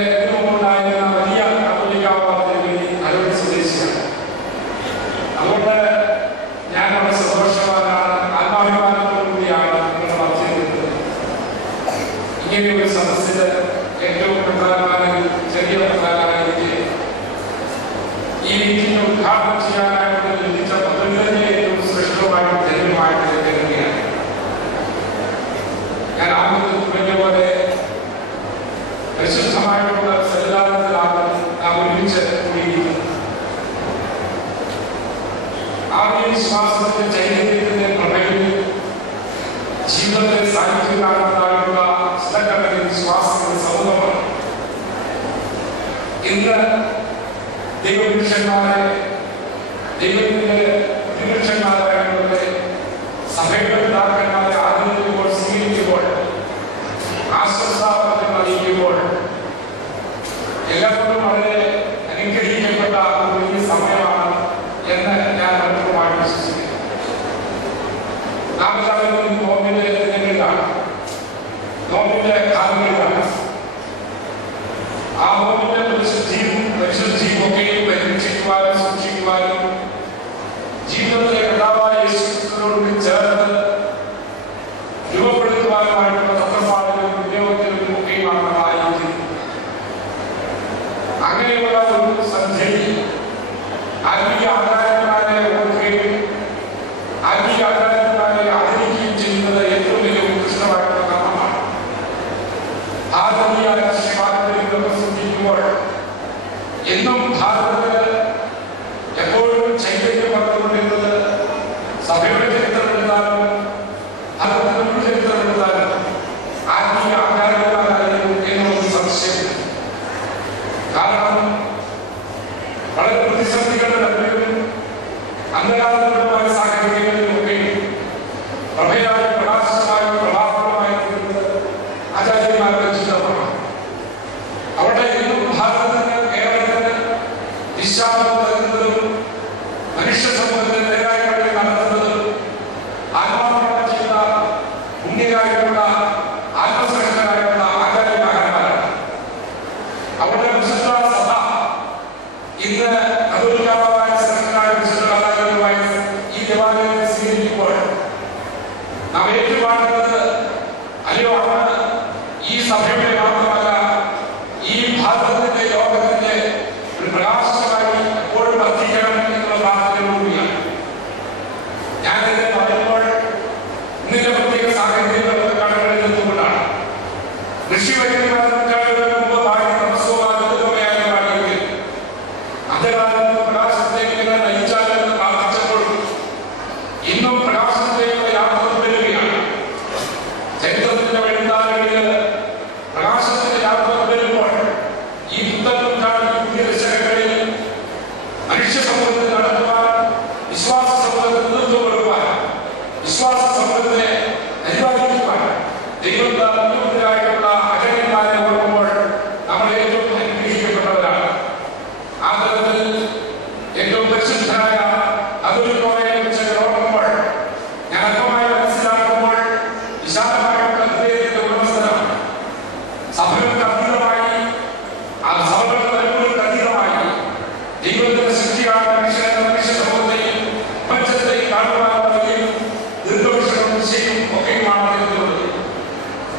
ഉണ്ടായിരുന്ന വലിയ കത്തോലിക്കാവാദത്തിന് അരവണ സ്വദേശിയാണ്. അതുകൊണ്ട് ഞാൻ വളരെ സന്തോഷവാനാണ്, ആത്മാഭിമാനത്തോടുകൂടിയാണ് നിങ്ങളുടെ മധ്യത്തിൽ ഇങ്ങനെയൊരു സദസ്സിൽ ഏറ്റവും പ്രധാനമായ ചെറിയ പ്രധാനമായിട്ട് ഈ രീതിയിൽ ഉദ്ഘാടനം ചെയ്യാനായിട്ട് ലഭിച്ച പദ്ധതികളുടെ ഏറ്റവും ശ്രേഷ്ഠമായിട്ട് ധന്യമായിട്ട് കരുതുകയാണ്. ഞാൻ ആദ്യം പറഞ്ഞ പോലെ പരിശുദ്ധമായിട്ടുള്ള സന്നിധാനത്തിലാണ് നാം ഒരുമിച്ച് കൂടിയിരിക്കുന്നത്. ആദ്യ വിശ്വാസത്തിന്റെ ചൈതന്യത്തിന്റെ പ്രഭയിൽ ജീവിതത്തെ സാന്നിധ്യം കാണുന്നതായുള്ള ചിലക്കണക്കിന് വിശ്വാസങ്ങളുടെ സമൂഹമാണ്. ഇന്ന് ദൈവപുരുഷന്മാരെ ദൈവത്തിന്റെ പുരുഷന്മാരായിട്ടുള്ള സഭയുടെ പിതാക്കന്മാരെ ആദരിക്കുമ്പോൾ സ്വീകരിക്കുമ്പോൾ ആശ്വസാപത്തിൽ അറിയിക്കുമ്പോൾ എല്ലാവരും വളരെ അനുഗ്രഹിക്കപ്പെട്ട ഒരു വലിയ സമയമാണ് എന്ന് ഞാൻ മനഃപൂർവ്വമായി വിശ്വസിക്കുന്നു. നാം എല്ലാവരും നോമ്പിന്റെ ദിനങ്ങളിലാണ്, നോമ്പിന്റെ കാലങ്ങളിലാണ്. ആ നോമ്പിന്റെ പരിശുദ്ധിയൊക്കെയും പരീക്ഷിക്കുവാനും സൂക്ഷിക്കുവാനും ജീവിതത്തിലെ കർത്താവായ യേശുക്രിസ്തുവിനോട് ചേർന്ന് രൂപപ്പെടുത്തുവാനുമായിട്ടുള്ള തത്രപ്പാടുകളും വിനിയോഗത്തിലും ഒക്കെയുമാണ് നമ്മളായിരിക്കുന്നത്. അങ്ങനെയുള്ള ഒരു സന്ധ്യയിൽ ആത്മീയ ആചാര്യന്മാരെ ഓർക്കുകയും ആത്മീയ ആചാര്യന്മാരെ ആദരിക്കുകയും ചെയ്യുന്നത് ഏറ്റവും വലിയ ഉത്കൃഷ്ടമായിട്ടുള്ള കർമ്മമാണ്. ആത്മീയ ശിവാത്മ സൂചിക്കുമ്പോൾ എന്നും ഭാരതത്തിൽ എപ്പോഴും ചൈതന്യം പകർന്നുകൊണ്ടിരുന്നത് സഭയുടെ ചരിത്രമെടുത്താലും ഭാരതത്തിന്റെ ചരിത്രമെടുത്താലും ആത്മീയ ആചാര്യന്മാരായിരുന്നു എന്നൊരു സംശയം. കാരണം വളരെ പ്രതിസന്ധികളുടെ നടുവിലും അന്ധകാരപരമായ സാഹചര്യങ്ങളിലുമൊക്കെയും പ്രഭയായ പ്രകാശമായ പ്രഭാവമായിരിക്കുന്നത് ആചാര്യന്മാരുടെ ചിത്രമാണ്. അവിടെ എന്നും ഭാരതത്തിന് കേരളത്തിന് വിശ്വാസം നൽകുന്നതും മനുഷ്യ സമൂഹത്തിന് നേരായ നടത്തുന്നതും ദൈവമായിട്ട് സ്വീകരിക്കുമ്പോൾ നാം ഏറ്റുപാടുന്നത് അല്ലയോ അന്ന് ഈ സഭയുടെ മാത്രമല്ല ഈ ഭാരതത്തിന്റെ ലോകത്തിന്റെ ഒരു പ്രകാശമായി എപ്പോഴും വർദ്ധിക്കണം എന്നുള്ള പ്രാർത്ഥനയോടുകൂടിയാണ്. ഞാനിത് പറയുമ്പോൾ ഇന്നിന്റെ പ്രത്യേക സാഹചര്യങ്ങളൊക്കെ കടകളിൽ നിന്നുകൊണ്ടാണ്. കൃഷി വൈദ്യുതിമാരുടെ മുമ്പ് ഭാര്യ തമസ്വമാകുന്നതുമയാണെങ്കിൽ അന്ധകാലത്ത് പ്രകാശത്തിലേക്ക് നയിച്ചാലെന്ന് പ്രാർത്ഥിച്ചപ്പോൾ ഇന്നും പ്രകാശത്തിലേക്ക് യാത്ര തുടരുകയാണ്. ചരിത്രത്തിന്റെ വഴിത്താരകളിൽ പ്രകാശത്തിന്റെ യാത്ര തുടരുമ്പോൾ ഈ പുതിയ ദശകങ്ങളിൽ മനുഷ്യ സമൂഹത്തിൽ നടക്കുവാൻ, വിശ്വാസ സമൂഹത്തിന് നേതൃത്വം കൊടുക്കുവാൻ, വിശ്വാസ സമൂഹത്തിനെ പരിപാലിക്കുവാൻ ദൈവത്തിനായിട്ടുള്ള അജയന്മാരെ ഓർക്കുമ്പോൾ നമ്മൾ ഏറ്റവും അനുഗ്രഹിക്കപ്പെട്ടവരാണ്. ആ തരത്തിൽ ഏറ്റവും പരിശുദ്ധനായ അതൊരു കോമയെ കുറിച്ച് ഓർക്കുമ്പോൾ ഞാൻ അല്പമായി മനസ്സിലാക്കുമ്പോൾ വിശാലമായിട്ടുള്ള ഹൃദയത്തിന്റെ ഉടമസ്ഥനാണ്. സഭകൾക്ക് അതീതമായി, ആ സഭകളുടെ വരവുകൾക്ക് അതീതമായി ദൈവത്തിന്റെ സൃഷ്ടിയാണ് മനുഷ്യ സമൂഹത്തെയും പ്രപഞ്ചത്തെയും കാണുവാനുള്ള വലിയ ദീർഘവീക്ഷണവും നിശ്ചയവും ഒക്കെയുമാണ് അദ്ദേഹത്തിനുള്ളത്.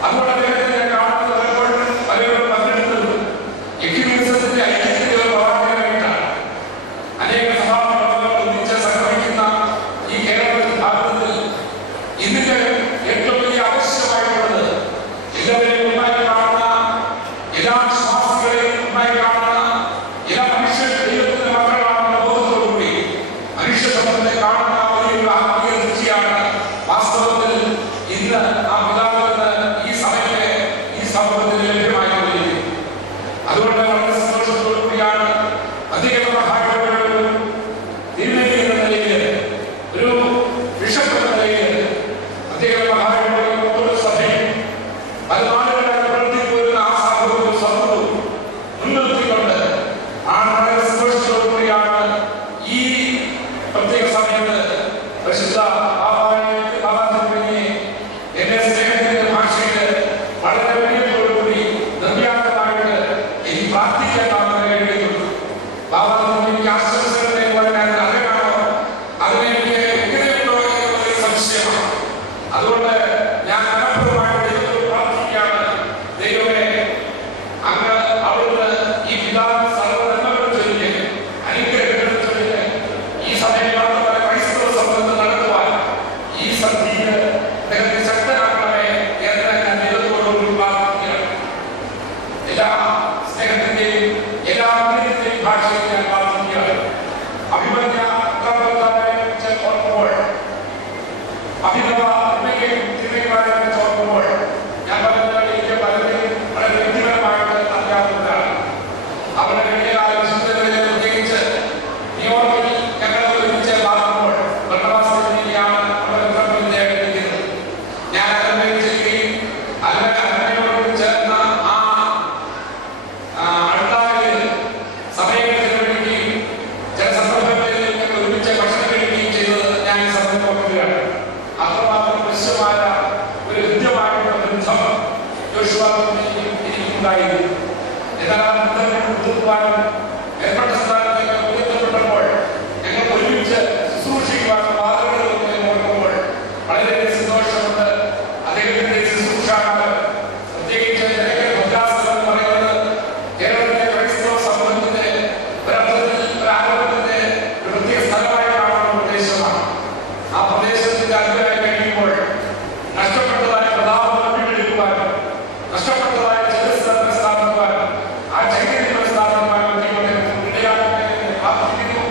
അതുകൊണ്ട് അദ്ദേഹത്തിനെ കാണുന്നത് പലപ്പോഴും പലരും പങ്കെടുത്തത് എക്യുമെനിസത്തിന്റെ ഐക്യത്തിന്റെ ഒരു പ്രവർത്തകനായിട്ടാണ്. അനേക സഭാപ്രവർത്തകർ ഒന്നിച്ച് സംഘടിക്കുന്ന ഈ കേരളത്തിൽ ഭാരതത്തിൽ ഇതിന്റെ ഏറ്റവും വലിയ ആവശ്യമായിട്ടുള്ളത് എല്ലാവരെയും ഒന്നായി കാണുന്ന, എല്ലാ വിശ്വാസികളെയും ഒന്നായി കാണുന്ന, എല്ലാ മനുഷ്യ ദൈവത്തിന്റെ മക്കളാണെന്ന ബോധത്തോടുകൂടി മനുഷ്യ സമൂഹത്തെ കാണുന്ന ഒരു ആത്മീയ ദൃഷ്ടിയാണ് വാസ്തവത്തിൽ ഇന്ന് ആ പിതാവിന് ഈ സഭയിലെ ഈ സമൂഹത്തിന് ലഭ്യമായിരിക്കുന്നത്. അതുകൊണ്ട് വളരെ സന്തോഷത്തോടു കൂടിയാണ് അധികം മഹാനവരും തിരുനെല്ലി എന്ന നിലയിൽ, ഒരു ബിഷപ്പ് എന്ന നിലയിൽ അദ്ദേഹം മഹാനവരും ഒരു സഭയും പല നാളുകളായി പ്രവർത്തിച്ചു വരുന്ന ആ സമൂഹവും സമൂഹവും മുൻനിർത്തിക്കൊണ്ട് വളരെ സന്തോഷത്തോടു കൂടിയാണ് ഈ പ്രത്യേക സമയത്ത് പ്രസിദ്ധ എന്നെ സ്നേഹത്തിന്റെ ഭാഷയിൽ വളരെ വിനയത്തോടുകൂടി നിർവ്യാജമായിട്ട് എനിക്ക് പ്രാർത്ഥിക്കാൻ മാത്രമേ കഴിയുള്ളൂ. ബാബാവിനോട് എനിക്ക് ആശംസകളെ പറയാൻ അറിയാമോ, അതിനെനിക്ക് എങ്ങനെയുണ്ടോ എന്നുള്ള സംശയമാണ്. അതുകൊണ്ട് ഞാൻ മനഃപൂർവ്വമായിട്ട് ദൈവത്തോട് പ്രാർത്ഥിക്കുകയാണ്. ദൈവമേ, അങ്ങ് അവിടുന്ന് ഈ പിതാവിന് സർവ്വനന്മകളും ചൊല്ലിയ അനുഗ്രഹങ്ങളും ചൊല്ലിയ ഈ സഭയിൽ മാത്രമല്ല ക്രൈസ്തവ സമൂഹത്തിൽ നടത്തുവാൻ ഈ സന്ധിയിൽ അദ്ദേഹത്തെ ശക്തനാക്കണമേ എന്ന് ഞാൻ ദൈവത്തോട് പ്രാർത്ഥിക്കുകയാണ്. എല്ലാ സ്നേഹത്തിന്റെയും എല്ലാ അഭിനയത്തിന്റെയും ഭാഷയിൽ ഞാൻ പ്രാർത്ഥിക്കുകയാണ്. അഭിമന്യ കുറിച്ച് ഓർക്കുമ്പോൾ, അഭിനവ തിരുമേനിമാരെ കുറിച്ച് ഓർക്കുമ്പോൾ ഞാൻ പറഞ്ഞാൽ എനിക്ക് പലരെയും വളരെ വ്യക്തിപരമായിട്ട് അറിയാവുന്നതാണ്. അവരുടെ വിശുദ്ധരെ പ്രത്യേകിച്ച് ന്യൂയോർക്കിൽ ഞങ്ങൾ ഒരുമിച്ച് പാർക്കുമ്പോൾ ഭരണവാസത്തിലാണ് അവരുടെ നേടിയിരിക്കുന്നത്. ഞാൻ അതിനെ ചെയ്യുകയും അതിനോട് ചേർന്ന ആ അടുത്താളിൽ സമയം ചെലവഴിക്കുകയും ചില സന്ദർഭങ്ങളിൽ ഞങ്ങൾ ഒരുമിച്ച് ഭക്ഷണം കഴിക്കുകയും ചെയ്തത് ഞാൻ ഈ സമയത്ത് ഓർക്കുകയാണ്. അത്രമാത്രം ദൃശ്യമായ ഒരു ഹൃദ്യമായിട്ടുള്ള ബന്ധം യോശുവാക്കും എനിക്കുണ്ടായിരുന്നു. എന്നാൽ ആ ബന്ധങ്ങൾ പുതുക്കുവാനും ഏർപ്പെട്ട സ്ഥാനത്തേക്ക് ഉയർത്തപ്പെട്ടപ്പോൾ ഞങ്ങൾ ഒരുമിച്ച് ശുശ്രൂഷിക്കുവാനുള്ള വാദങ്ങളൊക്കെ നോക്കുമ്പോൾ വളരെയധികം സന്തോഷമുണ്ട്. അദ്ദേഹത്തിന്റെ ശുശ്രൂഷാകാലം പ്രത്യേകിച്ച് ഭദ്രാസനം എന്ന് പറയുന്നത് കേരളത്തിലെ ക്രൈസ്തവ സമൂഹത്തിന്റെ ഒരർത്ഥത്തിൽ ഒരാഗ്രഹത്തിന്റെ ഒരു പ്രത്യേക സ്ഥലമായി കാണുന്ന പ്രദേശമാണ്. ആ പ്രദേശത്തിന്റെ അധികമായി കഴിയുമ്പോൾ നഷ്ടപ്പെട്ടതായ പ്രതാപം വീണ്ടെടുക്കുവാനും നഷ്ടപ്പെട്ടതായ ചരിത്രത്തെ സ്ഥാപിക്കുവാനും ആ ചൈതന്യത്തെ സ്ഥാപിക്കുവാനും പ്രാർത്ഥിക്കുന്നു.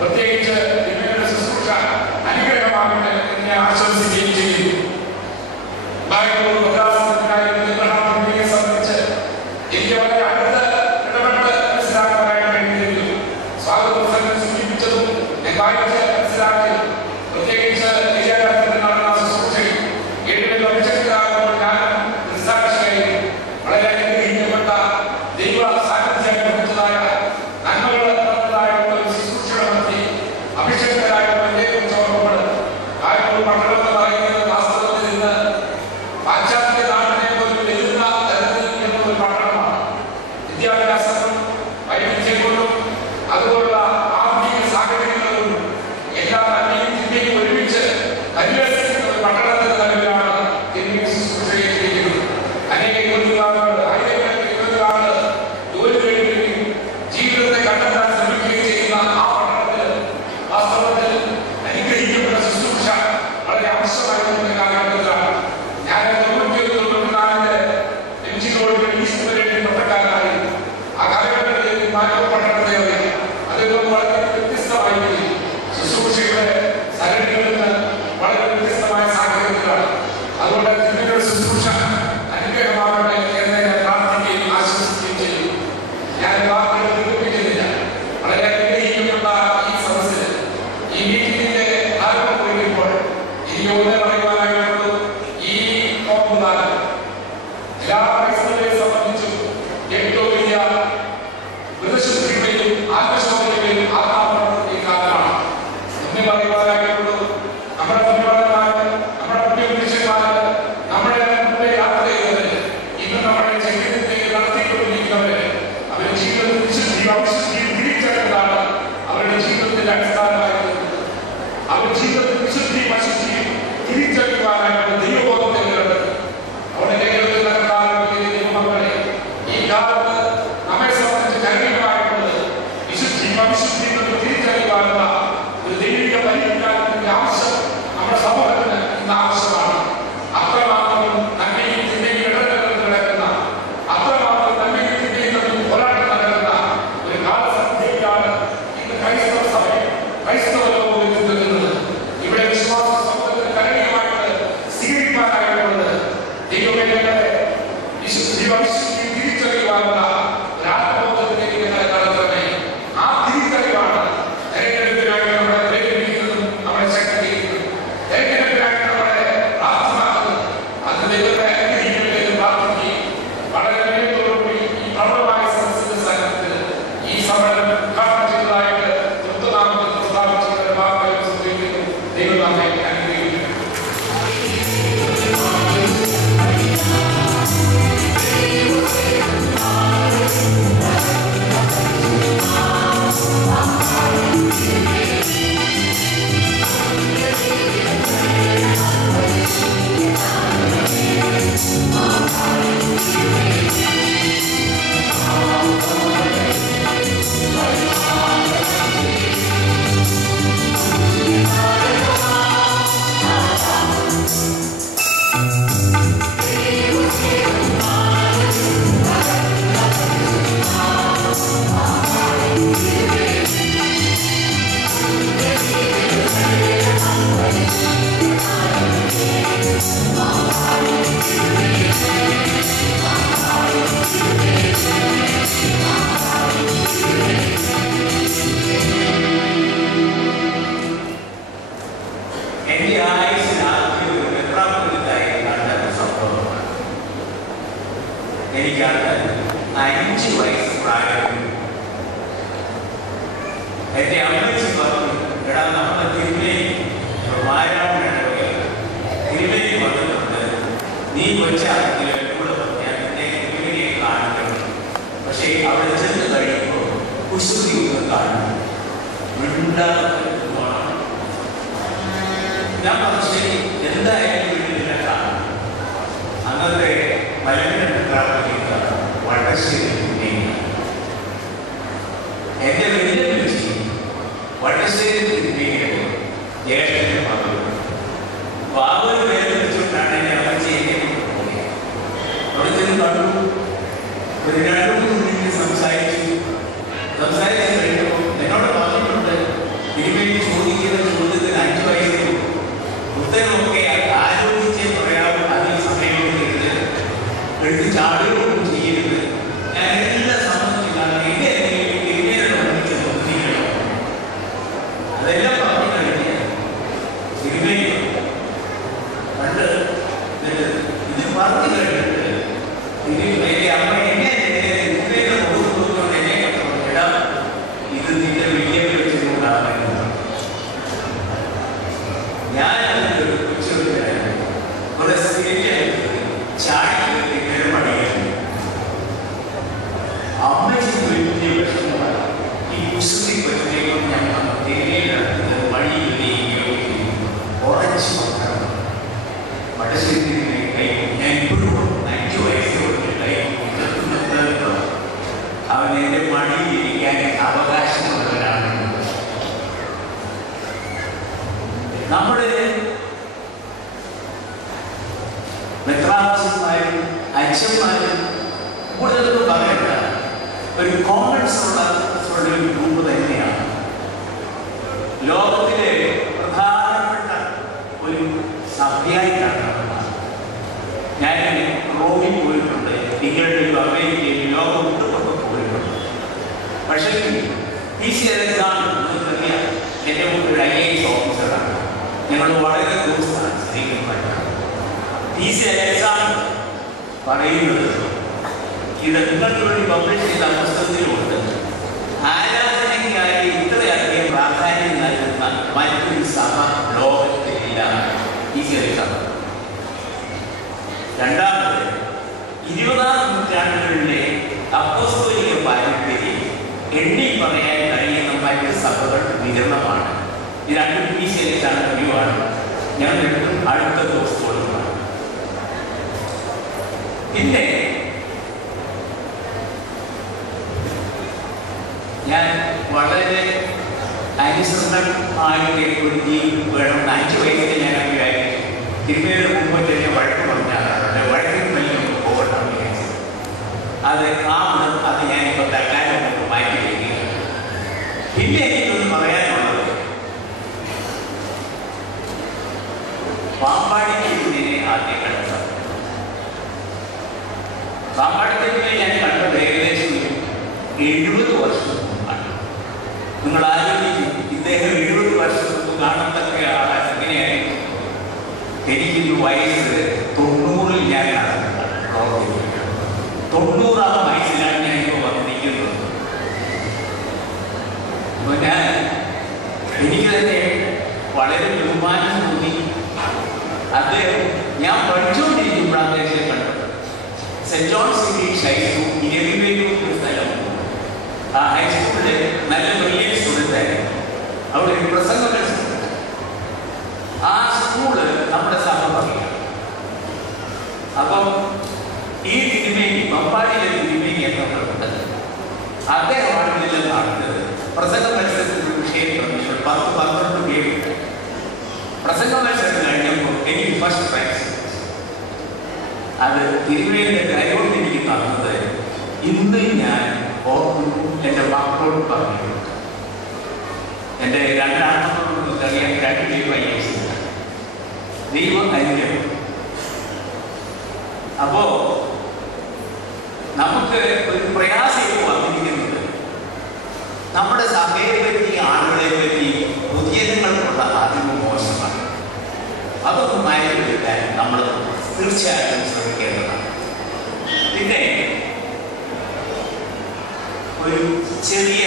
പ്രത്യേകിച്ച് ഇവരുടെ ശുശ്രൂഷ അനുഗ്രഹമാകട്ടെ എന്ന് ഞാൻ ആശംസിക്കുകയും ചെയ്യുന്നു. ബാംഗ്ലൂർ ഭദ്രാസനത്തിനായി നിർവഹണത്തെ സംബന്ധിച്ച് എനിക്ക് വളരെ അടുത്ത് ഇടപെട്ട് മനസ്സിലാക്കാനായി കഴിഞ്ഞിരുന്നു. സ്വാഗത പ്രസംഗം സൂചിപ്പിച്ചതും ഞാൻ വായിച്ച് മനസ്സിലാക്കി. പ്രത്യേകിച്ച് നടന്ന ശുശ്രൂഷയിൽ 7 ലക്ഷത്തിലാകുമ്പോൾ ഞാൻ സാക്ഷിയായി വളരെ അനുഗ്രഹിക്കപ്പെട്ട ദൈവ സാന്നിധ്യം ലഭിച്ചതായ നന്മകൾ നടന്നതായിട്ടുള്ള ശുശ്രൂഷയുടെ മധ്യേ അഭിഷേകരായിട്ടുള്ള എന്നെ കുറിച്ച് ഓർക്കുമ്പോൾ ആയപ്പോൾ മണ്ഡലം പറയുന്നത് വാസ്തവത്തിൽ ഇന്ന് പാശ്ചാത്യ നാടിനെ പോലും എതിർന്ന തരത്തിൽ എന്നൊരു പഠനമാണ്. വിദ്യാഭ്യാസം വൈവിധ്യം കൊണ്ടും അതുപോലുള്ള ആധുനിക സാഹചര്യങ്ങളും എല്ലാ നന്മയും ചിന്തയും ഒരുമിച്ച് നമ്മുടെ പുണ്യവാന്മാര്, നമ്മുടെ പുണ്യപുരുഷന്മാര്, നമ്മുടെ മുമ്പേ യാത്ര ചെയ്തവര്, ഇന്ന് നമ്മുടെ ജീവിതത്തെ നടത്തിക്കൊണ്ടിരിക്കുന്നവര്, അവരുടെ ജീവിതത്തിൽ വിശുദ്ധിയും തിരിച്ചറിഞ്ഞതാണ് അവരുടെ ജീവിതത്തിന്റെ അടിസ്ഥാനമായിട്ട്. അവരുടെ ജീവിതത്തിൽ വിശുദ്ധിയും അശുദ്ധിയും തിരിച്ചറിയുവാനായിട്ട് ദൈവബോധത്തെ നേടുന്നത്. അവിടെ കേരളത്തിൽ ദൈവമക്കളെ ഈ കാലത്ത് നമ്മെ സംബന്ധിച്ച് കരുണമായിട്ടുള്ളത് വിശുദ്ധിയും അവിശുദ്ധിയും തിരിച്ചറിയുവാനുള്ള ഒരു ദൈവിക പരിജ്ഞാനത്തിന്റെ ആവശ്യം നമ്മുടെ സമൂഹത്തിന് ഇന്ന് ആവശ്യമാണ്. അത്രമാത്രം നന്മയും തിന്മയും ഇടനിലയിൽ കിടക്കുന്ന, അത്രമാത്രം നന്മയും തിന്മയും തമ്മിൽ പോരാട്ടം നടക്കുന്ന ഒരു കാലസന്ധ്യയിലാണ് ഇന്ന് ക്രൈസ്തവ സഭയും ക്രൈസ്തവ ലോകവും നിൽക്കുന്നത്. ഇവിടെ വിശ്വാസ സമൂഹത്തിന് കരുണമായിട്ട് സ്വീകരിക്കാനായിട്ടുള്ളത് ദൈവമേഖലകളെ വിശുദ്ധിയും അവിശുദ്ധിയും തിരിച്ചറിയുവാനുള്ള ഒരു ആത്മബോധത്തിലേക്ക് നടത്തണമേ. ആ തിരിച്ചറിവാണ് തെരഞ്ഞെടുപ്പിനായി നമ്മളെ പ്രേരിപ്പിക്കുന്നതും നമ്മളെ ശക്തീകരിക്കുന്നതും, തെരഞ്ഞെടുപ്പിനായി നമ്മളെ പ്രാർത്ഥനാക്കുന്നതും. അത് ദൈവത്തെ അനുഗ്രഹിക്കണമെന്ന് പ്രാർത്ഥിക്കുകയും വളരെ വിനയത്തോടുകൂടി ഈ പ്രബലമായ സംസ്കൃത സംഘത്തിൽ ഈ സമരം ഉദ്ഘാടനം ചെയ്തതായിട്ട് കൃത്യനാമത്തിൽ പ്രസ്താവിച്ചുകൊണ്ട് വാക്കുകൾ സംഭവിക്കുന്നു. ദൈവം നമ്മെ അനുഗ്രഹിക്കുന്നു. ആരാധനയ്ക്കായി ഇത്രയധികം പ്രാധാന്യം നൽകുന്ന മറ്റൊരു സഭ ലോകത്തിലില്ല. രണ്ടാമത് 20-ാം നൂറ്റാണ്ടുകളിലെ അപ്പോസ്തോലിക പാരമ്പര്യം എണ്ണി പറയാൻ കഴിയുന്ന മറ്റ് സഭകൾ വിരളമാണ്. ഈ രണ്ട് പീസിയിലേക്കാണ് കഴിവാണ്. ഞാൻ അടുത്ത അപ്പോസ്തോലന്മാർ. പിന്നെ ഞാൻ വളരെ അനുസരണമായിട്ട് ഒരു ജീവിതം വേണം. 5 വയസ്സിൽ ഞാൻ വിചാരിച്ചു തിരുമേനിയുടെ മുമ്പ് തന്നെ വഴക്ക് പറഞ്ഞാൽ വഴക്കിന് വലിയ പോകണം വിചാരിച്ചു. അത് അത് ഞാനിപ്പോൾ തൽക്കാലം മാറ്റി വയ്ക്കുകയാണ്. പിന്നെ എനിക്കൊന്ന് പറയാനുള്ളത്, പാമ്പാടിക്കെതിരെ ആദ്യം കണ്ടത്. പാമ്പാടിക്കെതിരെ ഞാൻ കണ്ടത് ഏകദേശം 70 വർഷം മുമ്പാണ്. നിങ്ങൾ ആലോചിക്കും, ഇദ്ദേഹം 70 വർഷം മുമ്പ് കാണത്തക്ക ആളാണ്. എങ്ങനെയായിരുന്നു? എനിക്കിന്ന് വയസ്സ് 90-ൽ ഞാൻ പ്രവർത്തിക്കുന്നത്. 90-ാം വയസ്സിലാണ് ഞാൻ ഇപ്പോൾ വന്നിരിക്കുന്നത്. അപ്പോൾ എനിക്ക് തന്നെ വളരെ ബഹുമാനം തോന്നി. അദ്ദേഹം ഞാൻ പഠിച്ചുകൊണ്ടിരിക്കുമ്പോഴാണ് അദ്ദേഹത്തെ കണ്ടത്. സെന്റ് ജോൺസ് ഇംഗ്ലീഷ് ഹൈസ്കൂൾ ഇരവിവേലൂർ സ്ഥലം. ആ ഹൈസ്കൂളിലെ നല്ല വലിയ സ്റ്റുഡൻ്റായിരുന്നു. അവിടെ ഒരു പ്രസംഗ മത്സരം. ആ സ്കൂള് നമ്മുടെ സഭ പറയും. അപ്പം ഈ തിരുമേനി പമ്പാടിയിലെ തിരുമേനി എന്നുള്ളത് അദ്ദേഹമാണ് ഇതെല്ലാം കാണുന്നത്. പ്രസംഗ മത്സരത്തിൻ്റെ വിഷയം പറഞ്ഞു 10-12 പേര്. പ്രസംഗ മത്സരം കഴിഞ്ഞപ്പോൾ എനിക്ക് ഫസ്റ്റ് പ്രൈസ്. അത് തിരുമേനിയുടെ കൈകൊണ്ട് എനിക്ക് തന്നത് ഇന്ന് ഞാൻ ഓർക്കുന്നു. എൻ്റെ മക്കളോട് പറഞ്ഞു. എൻ്റെ രണ്ടാമത്തോട് അറിയാൻ 2 വയസ്സ് ദൈവം അനുഗ്രഹം. അപ്പോ നമുക്ക് ഒരു പ്രയാസം വന്നിരിക്കുന്നത് നമ്മുടെ സഭയെ പറ്റി, ആളുകളെ പറ്റി പൊതുജനങ്ങൾക്കുള്ള അറിവ് മോശമാണ്. അതൊന്നും മാറ്റിയെടുക്കാൻ നമ്മൾ തീർച്ചയായിട്ടും ശ്രമിക്കേണ്ടതാണ്. പിന്നെ ഒരു ചെറിയ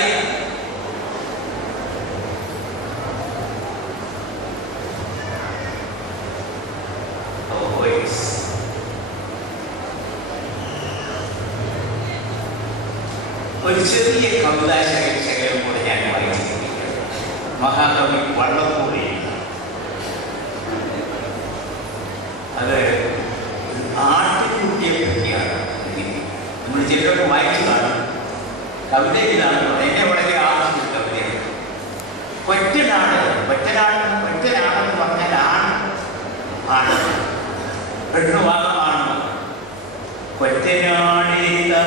കവിതാ ശകലം കൂടെ ഞാൻ വായിച്ചിരിക്കുകയാണ്. മഹാകവി വള്ളത്തോളി. അത് ആട്ടിൻകുട്ടിയെ പറ്റിയാണ്. നമ്മൾ ചിലരൊക്കെ വായിച്ചു കാണും. കവിതയിലാണ് എന്നെ വളരെ ആവശ്യം കവിതയാണ്. ഒറ്റനാടെന്ന് പറഞ്ഞാൽ ആണ് പെണ്ണുവാദമാണ്. ഒറ്റനാടിയെ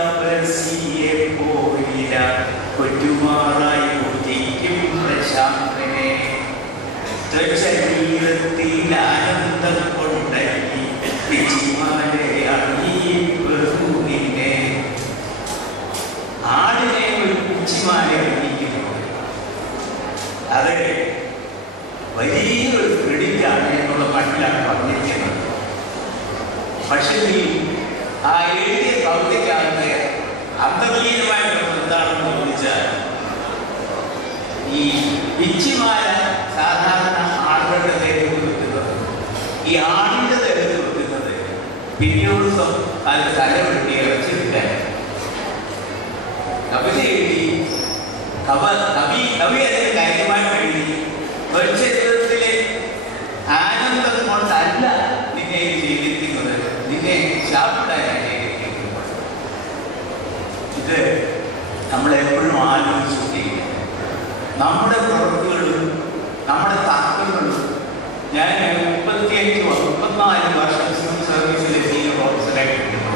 പോയില്ല കൊറ്റുമാറായി കുതിക്കും പ്രശാന്തനെ ശരീരത്തിൽ ആനന്ദം കൊണ്ടി പിച്ചിമാലയാണിന്നെ. ആടിനെ ഒരു പിച്ചിമാല അണിയിക്കുന്നു. അത് വലിയൊരു ക്രെഡിറ്റാണ് എന്നുള്ള മട്ടിലാണ് പറഞ്ഞിരിക്കുന്നത്. പക്ഷേ ആ എഴുതിയ കവിതയ്ക്കകത്ത് അന്തർലീനമായിട്ടുള്ള എന്താണെന്ന് ചോദിച്ചാൽ, ഈ പിച്ചിമാല സാധാരണ ആളുകളുടെ ദേഹത്ത് വെക്കുന്നത്, ഈ ആടിൻ്റെ ദേഹത്ത് വെക്കുന്നത് പിന്നീട് അത് തലവെട്ടി ഇറച്ചെടുക്കാൻ. കവിത എഴുതി കവി അതിന് കാര്യമായിട്ട് എഴുതി ജീവിതത്തിലെ ആനന്ദം കൊണ്ടല്ല നിന്നെ ചെയ്തിരിക്കുന്നത്, നിന്നെ ശാപിടാനാണ് ചെയ്തിരിക്കുന്നത്. ഇത് നമ്മളെപ്പോഴും ആലോചിച്ചിരിക്കുന്നത്. നമ്മുടെ പ്രവൃത്തികളും നമ്മുടെ തർക്കങ്ങളും. ഞാൻ 34 വർഷം സിവിൽ സർവീസിലെ സീനിയർ ഓഫീസറായിട്ടിരുന്നു.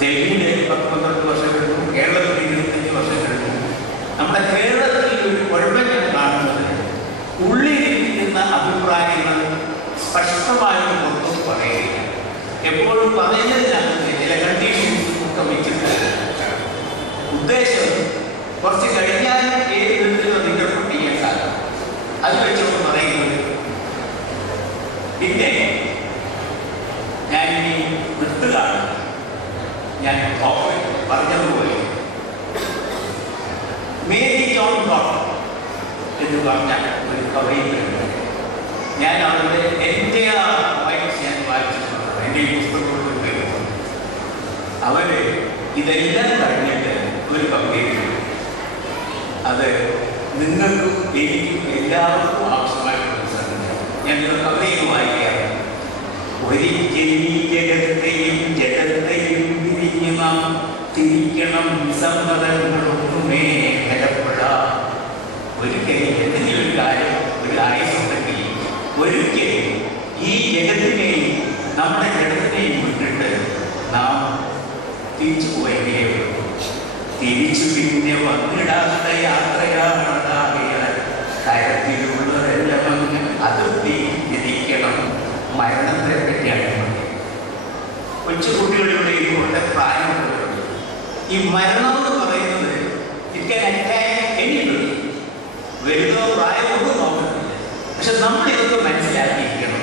ഡൽഹിയിലെ 12 വർഷം എടുക്കും, കേരളത്തിൽ 25 വർഷം എടുക്കും. നമ്മുടെ കേരളത്തിൽ ഒരു കുഴപ്പം ഞാൻ കാണുന്നത്, ഉള്ളിലിരിക്കുന്ന അഭിപ്രായങ്ങൾ സ്പഷ്ടമായി പുറത്തും പറയുകയില്ല. എപ്പോഴും പറയുന്നതിനകത്ത് ചില കണ്ടീഷൻസ് ഒക്കെ വെച്ചിട്ടുണ്ട്. ഉദ്ദേശം കുറച്ച് കഴിഞ്ഞാൽ ഏത് വിധത്തിലും അത് ഇന്റർപ്രറ്റ് ചെയ്യാൻ സാധിക്കും. അത് വെച്ചോണ്ട് പറയുന്നത്. പിന്നെ ഞാനിനി വിട്ടുകാണ്. ഞാൻ പറഞ്ഞതുപോലെ മേരി ജോൺ ഡോട്ടർ എന്ന് പറഞ്ഞ ഒരു കവയിലുണ്ട്. ഞാൻ അവരുടെ എൻ്റെ വായിച്ച് ഞാൻ വായിച്ചിട്ടുണ്ട്. എൻ്റെ പുസ്തകങ്ങളൊക്കെ കേൾക്കും. അവര് ഇതെല്ലാം കഴിഞ്ഞിട്ട് ഒരു കവിത, അത് നിങ്ങൾക്കും എനിക്കും എല്ലാവർക്കും ആവശ്യമായിട്ടുള്ള സംഗതി. ഞാൻ കവിതയും വായിക്കാറ്. ഒരിക്കലും ജഗത്തെയും ജഗത്തെയും തിരിഞ്ഞു നാം തിരിക്കണം, സമ്മതങ്ങളൊന്നുമേ ഫലപ്പെടാം. ഒരിക്കലും എന്തെങ്കിലും ഒരു കാര്യം, ഒരു ആയുസുണ്ടെങ്കിൽ ഒരിക്കലും ഈ ജഗത്തിനെയും നമ്മുടെ ജഗത്തിനെയും വിട്ടിട്ട് നാം തിരിച്ചു പോയെങ്കിലേ ഉള്ളൂ. തിരിച്ചു പിന്നെ വന്നിടാത്ത യാത്രയാണതാകിയാൽ കരത്തിലുള്ളതെല്ലാം അതിർത്തി വിധിക്കണം. മരണത്തെ പറ്റിയാണ് കൊച്ചുകുട്ടികളിലൂടെ ഇതുകൊണ്ട് പ്രായമുള്ളത്. ഈ മരണം എന്ന് പറയുന്നത് എനിക്കുണ്ട്, വലുതോ പ്രായമൊന്നും നോക്കുന്നില്ല. പക്ഷെ നമ്മളിതൊക്കെ മനസ്സിലാക്കിയിരിക്കണം.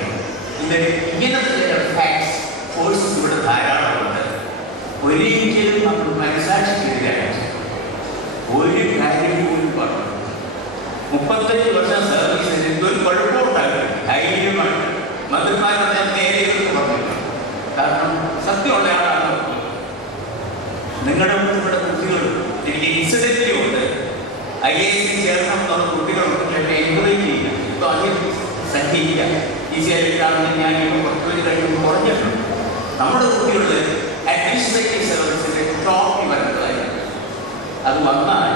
ഇങ്ങനത്തെ ഫാക്ട്സ് ഫോഴ്സസ് ഇവിടെ ധാരാളമുണ്ട്. ഒരിക്കലും നമ്മൾ മനസ്സാക്ഷിക്കെതിരായിട്ട് ഒരു കാര്യം പോലും പറഞ്ഞു. 35 വർഷം സർവീസിന് എന്തൊരു കുഴപ്പമുണ്ടാകും. ധൈര്യമാണ് മന്ത്രിമാരുടെ നേരെ പറഞ്ഞു. കാരണം സത്യമുള്ള ആളാണ്. നിങ്ങളുടെ കുട്ടികൾ, എനിക്ക് ഇൻസിഡന്റും ഉണ്ട്. IAS ചേർന്നുള്ള കുട്ടികളുണ്ട്. എന്നെ എൻകറേജ് ചെയ്യാം. ഇപ്പോൾ അധികം സംഖ്യയില്ല, ഈസിയായിട്ടാണെന്ന് ഞാൻ ഇപ്പോൾ 10 പേര് കഴിയുമ്പോൾ കുറഞ്ഞിട്ടുണ്ട്. നമ്മുടെ കുട്ടികൾ അഡ്മിനിസ്ട്രേറ്റീവ് സർവീസിന്റെ ടോപ്പിൽ വരുന്നതായിരുന്നു. അത് വന്നാൽ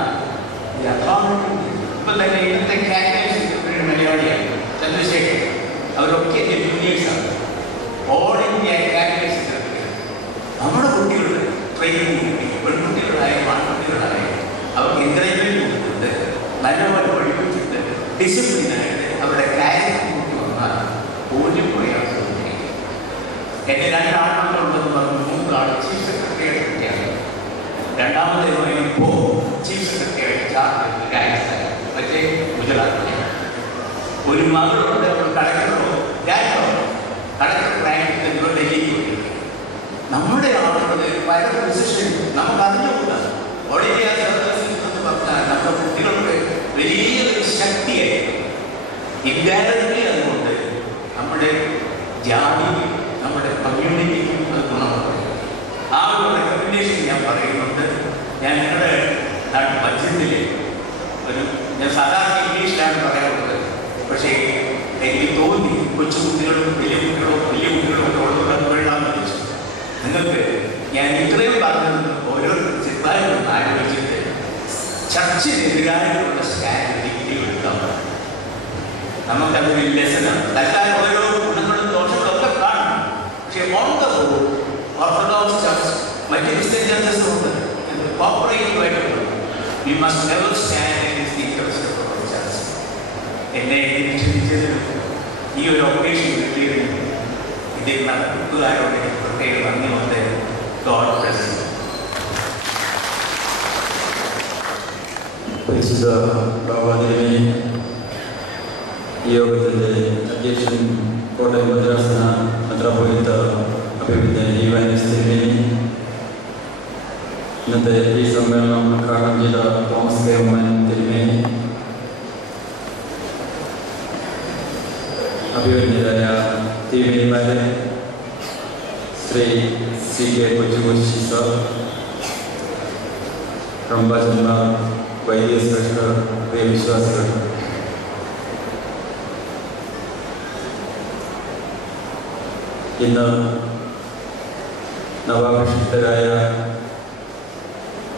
ഇപ്പം തന്നെ ഇന്നത്തെ കാറ്റഗറി മലയാളിയാണ് ചന്ദ്രശേഖരൻ. അവരൊക്കെ എൻ്റെ ജൂനിയേഴ്സാണ്. All India category secretary. നമ്മുടെ കുട്ടികൾ ട്രെയിനിങ് കിട്ടി. പെൺകുട്ടികളായാലും ആൺകുട്ടികളായാലും അവർക്ക് എൻകറേജ്മെന്റ് കൊടുത്തിട്ട് നല്ലപോലെ പഠിപ്പിച്ചിട്ട് ഡിസിപ്ലിനായിട്ട് അവരുടെ കാര്യം കൂട്ടി വന്നാൽ ഒരു പ്രയാസമില്ല. എൻ്റെ 2 ആൺമക്കളുണ്ടെന്ന് പറഞ്ഞ് 3 ആൾ ചീഫ് സെക്രട്ടറി ആയിട്ടൊക്കെയാണ്. രണ്ടാമത് ഇപ്പോൾ ചീഫ് സെക്രട്ടറി ആയിട്ട് ചാർജ് രാജസ്ഥാൻ, മറ്റേ ഗുജറാത്തിലാണ്. ഒരു മകളുണ്ട്, അവർ കളക്ടറോ കളക്ടർ റാങ്ക് ഡൽഹിക്ക് പോയി. നമ്മുടെ ആളുകൾ പല പൊസിഷൻ നമുക്ക് അറിഞ്ഞുകൂടാ. ഓൾ ഇന്ത്യ സർവീസ് എന്ന് പറഞ്ഞാൽ നമ്മുടെ കുട്ടികളുടെ വലിയൊരു ശക്തിയായിരുന്നു. ഇൻഡയറക്ട്ലി അതുകൊണ്ട് നമ്മുടെ ജാതിക്കും നമ്മുടെ കമ്മ്യൂണിറ്റിക്കും അത് ഗുണമുണ്ട്. ആ ഒരു റെക്കമെൻഡേഷൻ ഞാൻ പറയുന്നുണ്ട്. ഞാൻ നിങ്ങളുടെ നാട്ടിൽ മത്സ്യത്തിൽ ഞാൻ സാധാരണ ഇംഗ്ലീഷിലാണ് പറയാറുള്ളത്. പക്ഷേ എനിക്ക് തോന്നി കൊച്ചുകുട്ടികളും വലിയ കുട്ടികളോ ഒക്കെ ഉള്ളവരത് വേണമെന്ന് ചോദിച്ചു. നിങ്ങൾക്ക് ഞാൻ ഇത്രയും പറഞ്ഞത് ഓരോ ചിത്രം ആലോചിച്ചിട്ട് ചർച്ചിനെതിരായിട്ടുള്ള സ്ട്രാറ്റജി എടുക്കാൻ പറ്റും. നമുക്കതൊരു ലെസനാണ്. തൽക്കാലം ഓരോ ഗുണങ്ങളും ദോഷങ്ങളും ഒക്കെ കാണും. പക്ഷേ on the whole orthodox church മറ്റ് ക്രിസ്ത്യൻ ചർച്ചസും ഉണ്ട്. കോപ്പറേറ്റീവായിട്ടുള്ളത്. We must never stand against the interest of our church. എന്നെ ക്ഷണിച്ചതിന് ഈ ഒരു ഒക്കേഷൻ കിട്ടിയതിന് ഇതിൽ നടത്തുകാരോട് പ്രത്യേക നന്ദിയുണ്ട്. God bless you. പരിശുദ്ധ ബാബാദേവനെ ഈ യോഗത്തിൻ്റെ അധ്യക്ഷൻ കോട്ടയം മദ്രാസന മെത്രാപ്പൊലീത്ത അഭിവൃദ്ധ ഈവാനിസ്തിരുമേനി, ഇന്നത്തെ ഈ സമ്മേളനം ഉദ്ഘാടനം ചെയ്ത തോമസ് കെ ഉമ്മൻ തിരുമേനി, അഭിവന്യരായ തിരുമേനിമാരെ, ശ്രീ CK കൊച്ചുകൊച്ചി സാർ, റംബാചന്മാർ, വൈദ്യ ശ്രേഷ്ഠർ, പ്രിയ വിശ്വാസികൾ, ഇന്ന് നവാഭിഷിക്തരായ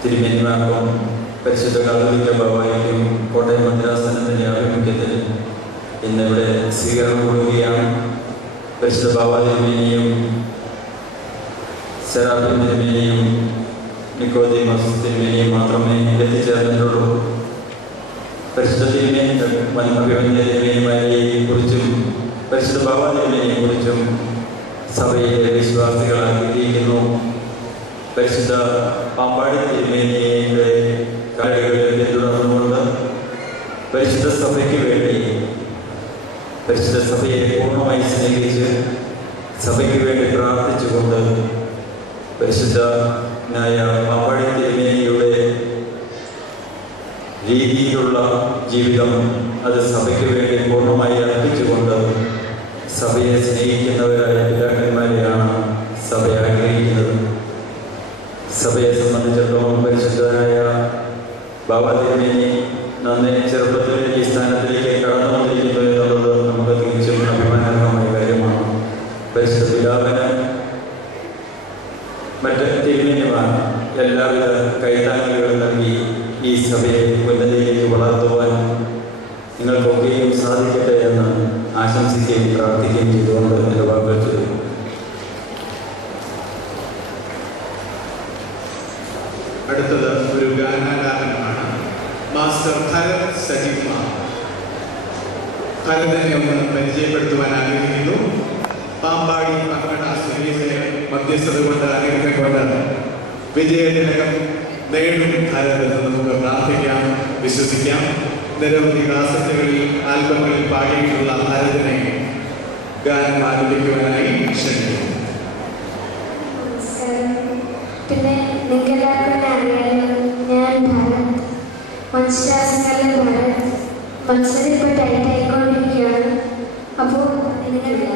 തിരുമേനിമാർക്കും പരിശുദ്ധ കാതോലിക്ക ബാബായ്ക്കും കോട്ടയം മദ്രാസനത്തിൻ്റെ ആഭിമുഖ്യത്തിൽ ഇന്നിവിടെ സ്വീകരണം കൊടുക്കുകയാണ്. പരിശുദ്ധ ബാബാ തിരുമേനിയും സെറാഫിം തിരുമേനിയും നിക്കോദീമോസ് തിരുമേനിയും മാത്രമേ എത്തിച്ചേർന്നിട്ടുള്ളൂ. പരിശുദ്ധ അഭിവന്യ തിരുമേനിമാരെ കുറിച്ചും പരിശുദ്ധ ബാബാ തിരുമേനിയെ കുറിച്ചും സഭയിലെ വിശ്വാസികൾ അംഗീകരിക്കുന്നു. പരിശുദ്ധ പാമ്പാടി തിരുമേനിയുടെ കാര്യങ്ങളിൽ പിന്തുടർന്നുകൊണ്ട് പരിശുദ്ധ സഭയ്ക്ക് വേണ്ടി, പരിശുദ്ധ സഭയെ പൂർണ്ണമായി സ്നേഹിച്ച് സഭയ്ക്ക് വേണ്ടി പ്രാർത്ഥിച്ചുകൊണ്ട് പരിശുദ്ധനായ പാമ്പാടി തിരുമേനിയുടെ രീതിയിലുള്ള ജീവിതം അത് സഭയ്ക്ക് വേണ്ടി പൂർണ്ണമായി അർപ്പിച്ചുകൊണ്ട് സഭയെ സ്നേഹിക്കുന്നവരായ പിതാക്കന്മാരെയാണ് എല്ലാവിധ കൈത്താങ്ങലുകളും നൽകി ഈ സഭയെ ഉന്നതിയിലേക്ക് വളർത്തുവാൻ നിങ്ങൾക്കൊക്കെയും സാധിക്കട്ടെ എന്ന് ആശംസിക്കുകയും പ്രാർത്ഥിക്കുകയും ചെയ്തുകൊണ്ട് എൻ്റെ വാക്കുകൾ ചെയ്തു. അടുത്തത് ഒരു ഗാനാലാപനമാണ്. മാസ്റ്റർ ഭരത് സജീവ. ഭരതനെ ഒന്ന് പരിചയപ്പെടുത്തുവാൻ ആഗ്രഹിക്കുന്നു. പാമ്പാടി പങ്കട സുരേഷിനെ മധ്യസ്ഥത കൊണ്ട് അനുഗ്രഹം വിജയത്തിലകം നേടും ഭരത് എന്ന് നമുക്ക് പ്രാർത്ഥിക്കാം, വിശ്വസിക്കാം. നിരവധി കാസറ്റുകളിൽ ആൽബങ്ങളിൽ പാടിയിട്ടുള്ള ഭരതനെ ഗാനം ആരംഭിക്കുവാനായി ക്ഷണിക്കുന്നു. പിന്നെ നിങ്ങൾക്കെല്ലാവർക്കും അറിയാലോ, ഞാൻ ഭരത് മത്സരാസങ്ങളിലെ ഭരത് മത്സരം ഇപ്പോൾ ടൈറ്റായിക്കൊണ്ടിരിക്കുകയാണ്. അപ്പോൾ നിങ്ങളെല്ലാം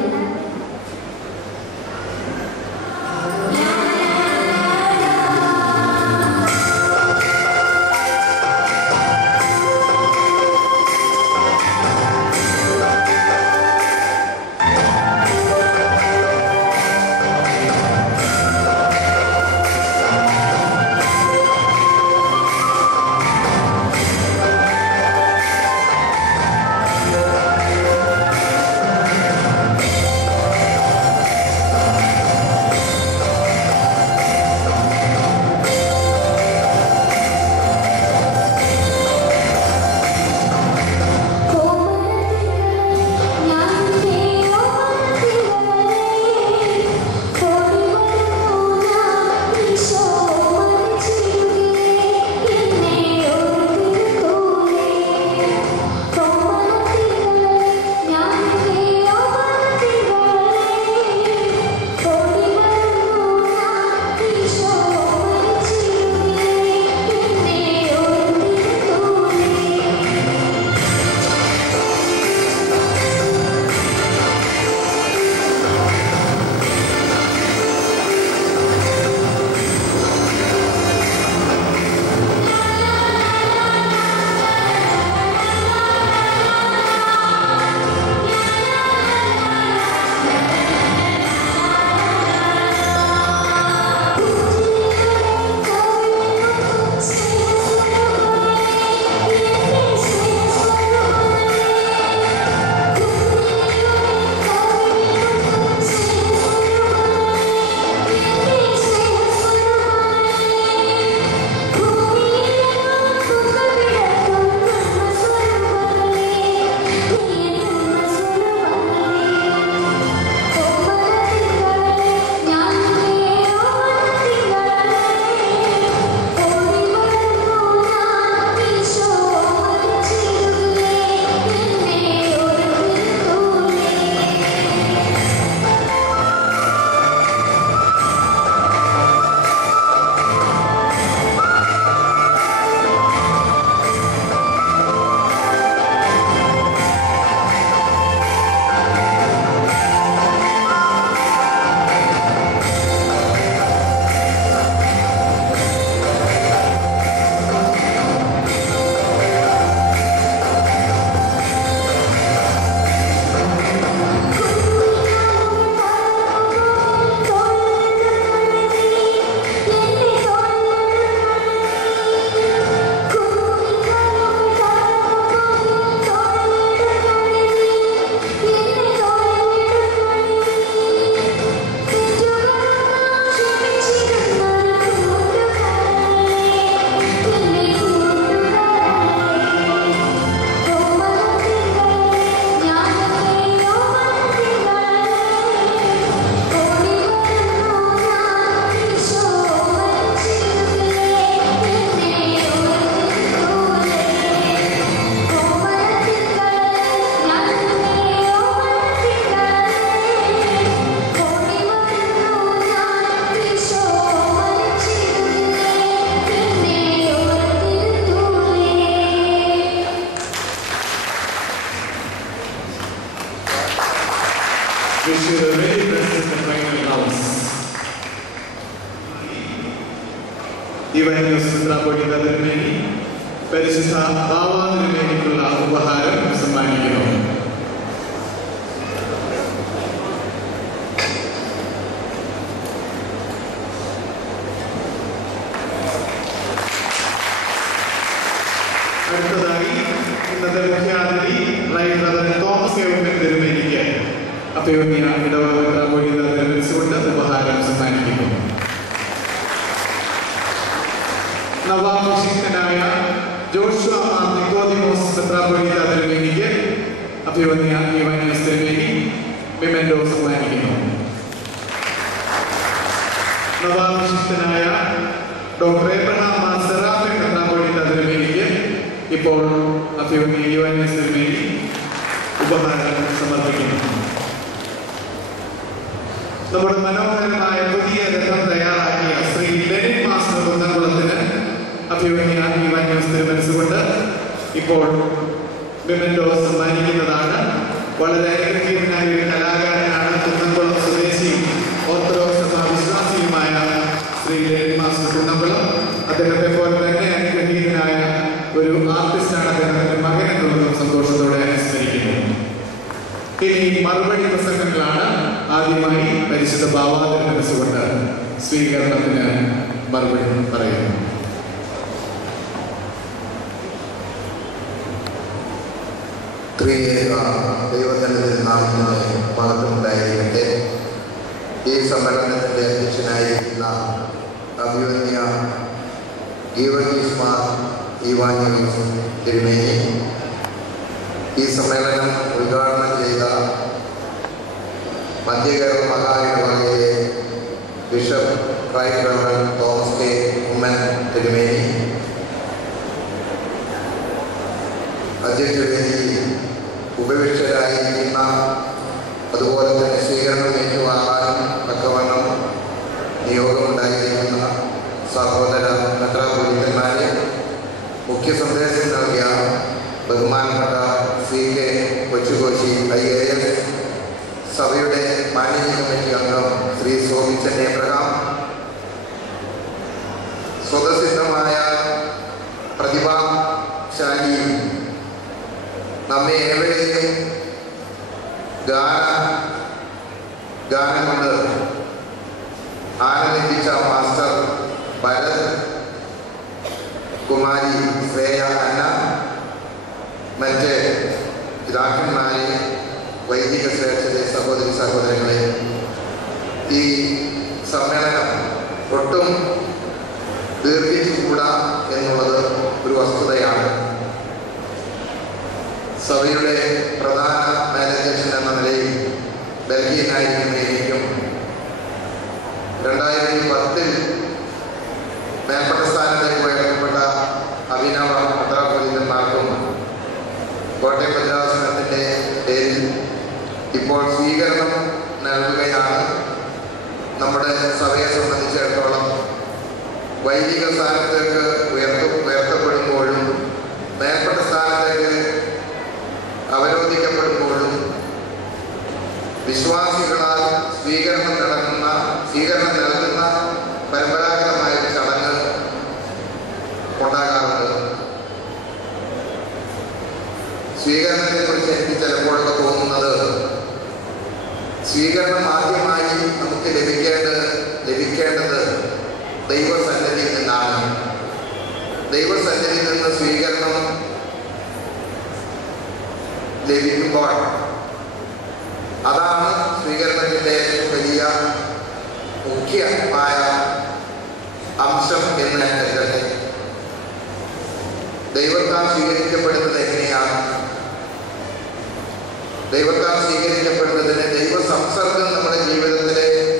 പരിശുദ്ധ ഭാവാതിരുമേനിക്കുള്ള ഉപഹാരം സമ്മാനിക്കുന്നു. അഭിവന്യ ഇടവക മെത്രാപ്പോലീത്ത തിരഞ്ഞെടുത്തുകൊണ്ട് ഉപഹാരം സമ്മാനിക്കുന്നു. നവാഭിഷിക്തനായ ജോഷുവ നിക്കോദിമോസ് മെത്രാപ്പോലീത്ത തിരുമേനിക്ക് അഭിവന്യ യുവാനിയോസ് തിരുമേനി മെമെന്റോ സമ്മാനിക്കുന്നു. നവാഭിഷിക്തനായ ഡോക്ടർ എബ്രഹാം സെറാഫിൻ മെത്രാപ്പോലീത്ത തിരുമേനിക്ക് ഇപ്പോൾ അഭിവന്യ യുവാനിയോസ് തിരുമേനി ഉപഹാരം സമർപ്പിക്കുന്നു. നമ്മുടെ മനോഹരമായ പുതിയ രഥം തയ്യാറാക്കിയ ശ്രീ ലെനിൻ മാസ്റ്റർ കുന്നംകുളത്തിന് അഭിവന്യ യുവാനിയോസ് തിരുമനസ്സുകൊണ്ട് ഇപ്പോൾ മെമെന്റോ സമ്മാനിക്കുന്നതാണ്. വളരെ അനുഗ്രഹീതനായ ഒരു കലാകാരനാണ്. കുന്നംകുളം സ്വദേശി ഓർത്തഡോക്സ് സഭ വിശ്വാസിയുമായ ശ്രീ ലെനിൻ മാസ്റ്റർ കുന്നംകുളം. അദ്ദേഹത്തെ പോലെ തന്നെ അനുഗ്രഹീതനായ ഒരു ആർട്ടിസ്റ്റാണ് അദ്ദേഹത്തിന്റെ മകൻ എന്നുള്ളതും സന്തോഷത്തോടെ അനുസ്മരിക്കുന്നു. ഇനി മറുപടി പ്രസംഗങ്ങളാണ്. ആദ്യമായി പരിശുദ്ധ ബാവാതിന്റെ മനസ്സുകൊണ്ട് സ്വീകരണത്തിന് മറുപടി പറയുന്നു. ത്രിയേക ദൈവത്തിന്റെ നാമത്തിന് മഹത്വമുണ്ടായിരിക്കട്ടെ. ഈ സമ്മേളനത്തിന്റെ അധ്യക്ഷനായിരിക്കുന്ന അഭിവന്യ ഗീവർഗീസ് മാർ യുവാനിയോസ് തിരുമേനി, ഈ സമ്മേളനം ഉദ്ഘാടനം ചെയ്ത മധ്യകേരള മഹായിടവകയിലെ bishop right reverend Thomas K Oommen തിരുമേനി, അധ്യക്ഷവേദിയിൽ ഉപവിഷ്ടരായിരിക്കുന്ന അതുപോലെ തന്നെ സ്വീകരണം ഏറ്റുവാങ്ങാനും തക്കവണ്ണം നിയോഗമുണ്ടായിരിക്കുന്ന സഹോദര മെത്രാപ്പൊലീത്തന്മാരെ, മുഖ്യ സന്ദേശം നൽകിയ ബഹുമാനപ്പെട്ട CK കൊച്ചുകോശി IAS, സഭയുടെ മാനേജിംഗ് കമ്മിറ്റി അംഗം ശ്രീ സോമിച്ചൻ എബ്രഹാം, സ്വതസിദ്ധമായ പ്രതിഭാശാലി നമ്മെ ഏവരെയും ഗാനം കൊണ്ട് ആനന്ദിപ്പിച്ച മാസ്റ്റർ ഭരത്, കുമാരി ശ്രേയ അന്ന, മറ്റ് പിതാക്കന്മാരെ, വൈദിക ശ്രേഷ്ഠരെ, സഹോദരി സഹോദരങ്ങളെ, ഈ സമ്മേളനം ഒട്ടും ദീർഘിച്ചുകൂടാ എന്നുള്ളത് ഒരു വസ്തുതയാണ്. സഭയുടെ പ്രധാന മാനേജേഷൻ എന്ന നിലയിൽ ഡൽഹിയിലായിരിക്കുന്ന എനിക്കും 2010 മേൽപ്പെട്ട സ്ഥാനത്തേക്ക് ഉയർത്തപ്പെട്ട അഭിനവ മെത്രാപ്പൊലീത്തന്മാർക്കും കോട്ടയം ഭദ്രാസനത്തിൻ്റെ പേരിൽ ഇപ്പോൾ സ്വീകരണം നൽകുകയാണ്. നമ്മുടെ സഭയെ സംബന്ധിച്ചിടത്തോളം വൈദിക സ്ഥാനത്തേക്ക് ഉയർത്തപ്പെടുമ്പോഴും മേൽപ്പെട്ട സ്ഥാനത്തേക്ക് അവരോധിക്കപ്പെടുമ്പോഴും വിശ്വാസികളാൽ സ്വീകരണം നൽകുന്ന പരമ്പരാഗതമായ ഒരു ചടങ്ങ് ഉണ്ടാകാറുണ്ട്. സ്വീകരണത്തെക്കുറിച്ച് എനിക്ക് ചിലപ്പോഴൊക്കെ തോന്നുന്നത്, സ്വീകരണം ആദ്യമായി നമുക്ക് ലഭിക്കേണ്ടത് ദൈവസന്നിധിയിൽ നിന്നാണ്. ദൈവസന്നിധിയിൽ നിന്ന് സ്വീകരണം ലഭിക്കുമ്പോൾ അതാണ് സ്വീകരണത്തിൻ്റെ വലിയ മുഖ്യമായ അംശം എന്ന് ഞാൻ കരുതട്ടെ. ദൈവത്താൽ സ്വീകരിക്കപ്പെടുന്നത് എങ്ങനെയാണ്? ദൈവത്താൽ സ്വീകരിക്കപ്പെടുന്നതിന് ദൈവ സംസർഗം നമ്മുടെ ജീവിതത്തിൽ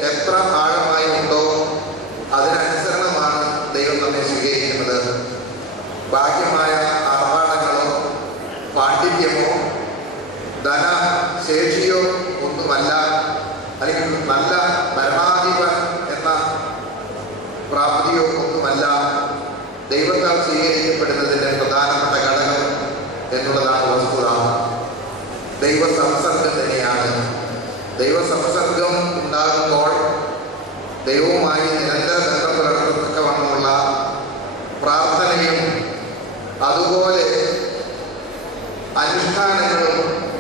എത്ര ആഴമായി ഉണ്ടോ അതിനനുസരണമാണ് ദൈവം നമ്മെ സ്വീകരിക്കുന്നത്. ബാഹ്യമായ ആർഭാടങ്ങളോ പാണ്ഡിത്യമോ ധനശേഷിയോ ഒന്നുമല്ല, അല്ലെങ്കിൽ നല്ല ഭരണാധിപൻ എന്ന പ്രാപ്തിയോ ഒന്നുമല്ല ദൈവത്താൽ സ്വീകരിക്കപ്പെടുന്നതിൻ്റെ പ്രധാനപ്പെട്ട ഘടകം എന്നുള്ളതാണ് വസ്തുത. ദൈവ സംസർഗം തന്നെയാണ്. ദൈവ സംസർഗം ഉണ്ടാകുമ്പോൾ ദൈവവുമായി നിരന്തര ബന്ധം പുലർത്തത്തക്കവണ്ണമുള്ള പ്രാർത്ഥനയും അതുപോലെ അനുഷ്ഠാനങ്ങളും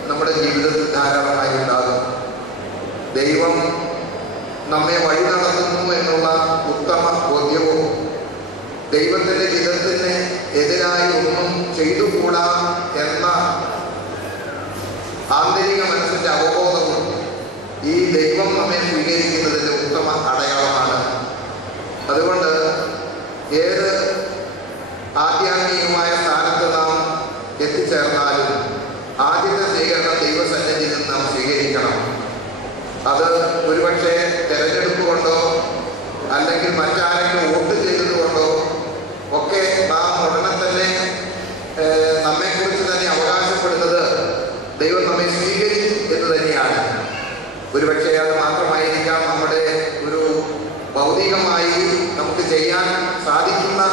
നമ്മുടെ ജീവിതത്തിൽ ധാരാളമായി ഉണ്ടാകും. ദൈവം നമ്മെ വഴി നടത്തുന്നു എന്നുള്ള ഉത്തമ ബോധ്യവും ദൈവത്തിൻ്റെ ഹിതത്തിന് എതിരായി ഒന്നും ചെയ്തുകൂടാ എന്ന ആന്തരിക മനസ്സിൻ്റെ അവബോധവും ഈ ദൈവം നമ്മെ സ്വീകരിക്കുന്നതിൻ്റെ ഉത്തമ അടയാളമാണ്. അതുകൊണ്ട് ഏത് ആധ്യാത്മികമായ സ്ഥാനത്ത് നാം എത്തിച്ചേർന്നാലും ആദ്യത്തെ സ്വീകരണം ദൈവസന്നിധിയിൽ നിന്ന് നാം സ്വീകരിക്കണം. അത് ഒരുപക്ഷെ തെരഞ്ഞെടുപ്പ് കൊണ്ടോ അല്ലെങ്കിൽ മറ്റാരെങ്കിലും വോട്ട് ചെയ്തതുകൊണ്ടോ ഒക്കെ നാം ഉടനെ തന്നെ നമ്മെക്കുറിച്ച് തന്നെ അവകാശപ്പെടുന്നത് ദൈവം നമ്മെ സ്വീകരിക്കും എന്ന് തന്നെയാണ്. ഒരുപക്ഷെ അത് മാത്രമായിരിക്കാം നമ്മുടെ ഒരു ഭൗതികമായി നമുക്ക് ചെയ്യാൻ സാധിക്കുന്ന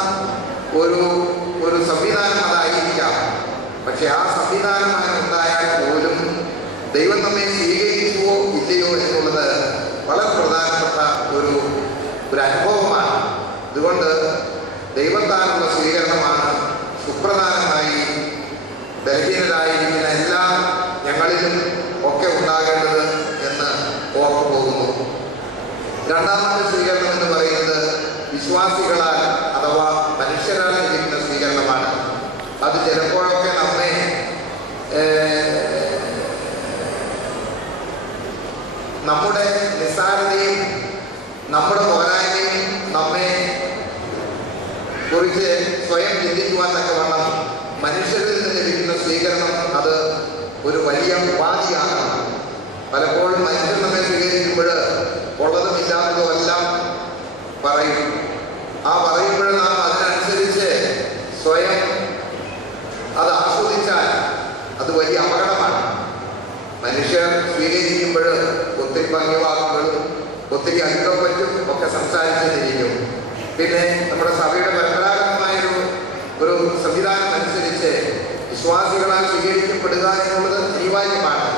ഒരു സംവിധാനം അതായിരിക്കാം. പക്ഷെ ആ സംവിധാനം അങ്ങനെ ഉണ്ടായാൽ പോലും ദൈവം നമ്മെ സ്വീകരിക്കുമോ ഇല്ലയോ എന്നുള്ളത് വളരെ പ്രധാനപ്പെട്ട ഒരു അനുഭവമാണ്. അതുകൊണ്ട് ദൈവത്താലുള്ള സ്വീകരണമാണ് സുപ്രധാനമായി ബലഹീനരായിരിക്കുന്ന എല്ലാ ഞങ്ങളിലും ഒക്കെ ഉണ്ടാകേണ്ടത് എന്ന് ഓർത്തു പോകുന്നു. രണ്ടാമത്തെ സ്വീകരണം എന്ന് പറയുന്നത് വിശ്വാസികളാൽ അഥവാ മനുഷ്യരാൽ ലഭിക്കുന്ന സ്വീകരണമാണ്. അത് ചിലപ്പോഴൊക്കെ നമ്മെ നമ്മുടെ നിസ്സാരതയും നമ്മുടെ പോരായ്മയും നമ്മെ കുറിച്ച് സ്വയം ചിന്തിക്കുവാൻ തക്കവണ്ണം മനുഷ്യരിൽ നിന്ന് ലഭിക്കുന്ന സ്വീകരണം അത് ഒരു വലിയ ഉപാധിയാകണം. പലപ്പോഴും മനുഷ്യർ നമ്മെ സ്വീകരിക്കുമ്പോൾ ഉള്ളതും ഇല്ലാത്തതും എല്ലാം പറയും. ആ പറയുമ്പോൾ നാം അതിനനുസരിച്ച് സ്വയം അത് ആസ്വദിച്ചാൽ അത് വലിയ അപകടമാണ്. മനുഷ്യർ സ്വീകരിക്കുമ്പോൾ ഒത്തിരി ഭംഗിവാക്കുകളും ഒത്തിരി അംഗപ്പറ്റും ഒക്കെ സംസാരിച്ചിരിക്കും. പിന്നെ നമ്മുടെ സഭയുടെ പരമ്പരാഗതമായൊരു സംവിധാനം അനുസരിച്ച് വിശ്വാസികളാൽ സ്വീകരിക്കപ്പെടുക എന്നുള്ളത് അനിവാര്യമാണ്.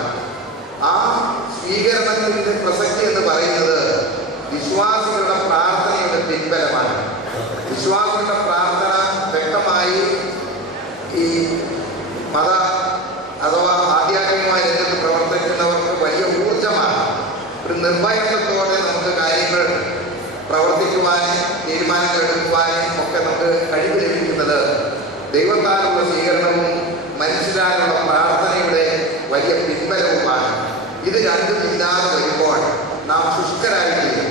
ആ സ്വീകരണത്തിൻ്റെ പ്രസക്തി എന്ന് പറയുന്നത് വിശ്വാസികളുടെ പ്രാർത്ഥനയുടെ പിൻബലമാണ്. വിശ്വാസികളുടെ പ്രാർത്ഥന വ്യക്തമായി ഈ മത അഥവാ ആധ്യാത്മികമായ രംഗത്ത് പ്രവർത്തിക്കുന്നവർക്ക് വലിയ ഊർജമാണ്. ഒരു നിർഭയത്വത്തോടെ നമുക്ക് കാര്യങ്ങൾ പ്രവർത്തിക്കുവാനും തീരുമാനങ്ങൾ എടുക്കുവാനും ഒക്കെ നമുക്ക് കഴിവ് ലഭിക്കുന്നത് ദൈവത്താലുള്ള സ്വീകരണവും മനുഷ്യരാലുള്ള പ്രാർത്ഥനയുടെ വലിയ പിൻബലവുമാണ്. ഇത് രണ്ടും ഇല്ലാതെ വരുമ്പോൾ നാം ശുഷ്കരായിരിക്കും.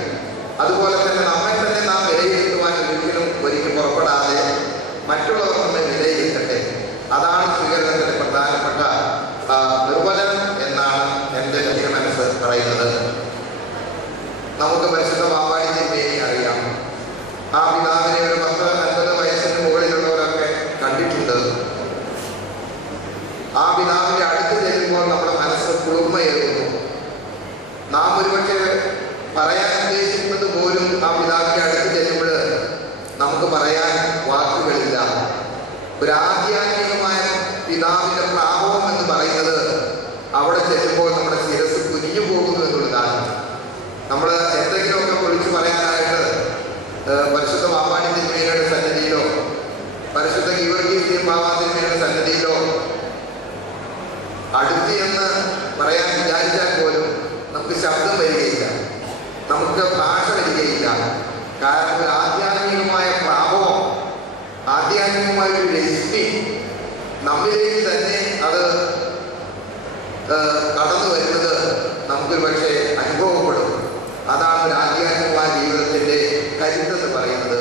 അതുപോലെ തന്നെ നമ്മെ തന്നെ നാം വിലയിരുത്തുവാൻ ഒരിക്കലും പുറപ്പെടാതെ മറ്റുള്ളവർ നമ്മെ വിലയിരുത്തട്ടെ. അതാണ് സ്വീകരണത്തിന്റെ പ്രധാനപ്പെട്ട നിർവചനം എന്നാണ് എൻ്റെ മനസ്സ് പറയുന്നത്. നമുക്ക് പരിശുദ്ധ പാമ്പാടിയെ അറിയാം. ആ പിതാവിനെ ഒരു 10-50 വയസ്സിന് മുകളിലുള്ളവരൊക്കെ കണ്ടിട്ടുണ്ട്. ആ പിതാവിന്റെ അടുത്ത് ചെല്ലുമ്പോൾ നമ്മുടെ മനസ്സ് കുളിർമയേറുന്നു. നാം ഒരുപക്ഷെ പറയാൻ ഉദ്ദേശിക്കുന്നത് പോലും ആ പിതാവിന്റെ അടുത്ത് ചെല്ലുമ്പോൾ നമുക്ക് പറയാൻ വാക്കുകളില്ല. ഒരു ആധ്യാത്മികമായ പിതാവിന്റെ പ്രാഭവം എന്ന് പറയുന്നത് അവിടെ ചെല്ലുമ്പോൾ നമ്മുടെ ശിരസ് കുനിഞ്ഞു പോകുന്നു എന്നുള്ളതാണ്. നമ്മൾ എന്തെങ്കിലുമൊക്കെ കുറിച്ച് പറയാനായിട്ട് പരിശുദ്ധ പാമ്പാടി തിരുമേനിയുടെ സന്നിധിയിലോ പരിശുദ്ധ ഗീവർഗീസ് പാവാതിരുമേനിയുടെ സന്നിധിയിലോ അടുത്ത് എന്ന് പറയാൻ വിചാരിച്ചാൽ പോലും നമുക്ക് ശബ്ദം വരികയില്ല, നമുക്ക് ഭാഷ വരികയില്ല. കാരണം ഒരു ആധ്യാത്മികമായ പ്രാഭവം, ആധ്യാത്മികമായ ഒരു രശ്മി നമ്മിലേക്ക് തന്നെ അത് കടന്നു വരുന്നത് നമുക്കൊരു പക്ഷേ അനുഭവപ്പെടും. അതാണ് ഒരു ആധ്യാത്മികമായ ജീവിതത്തിൻ്റെ കരുത്തെന്ന് പറയുന്നത്.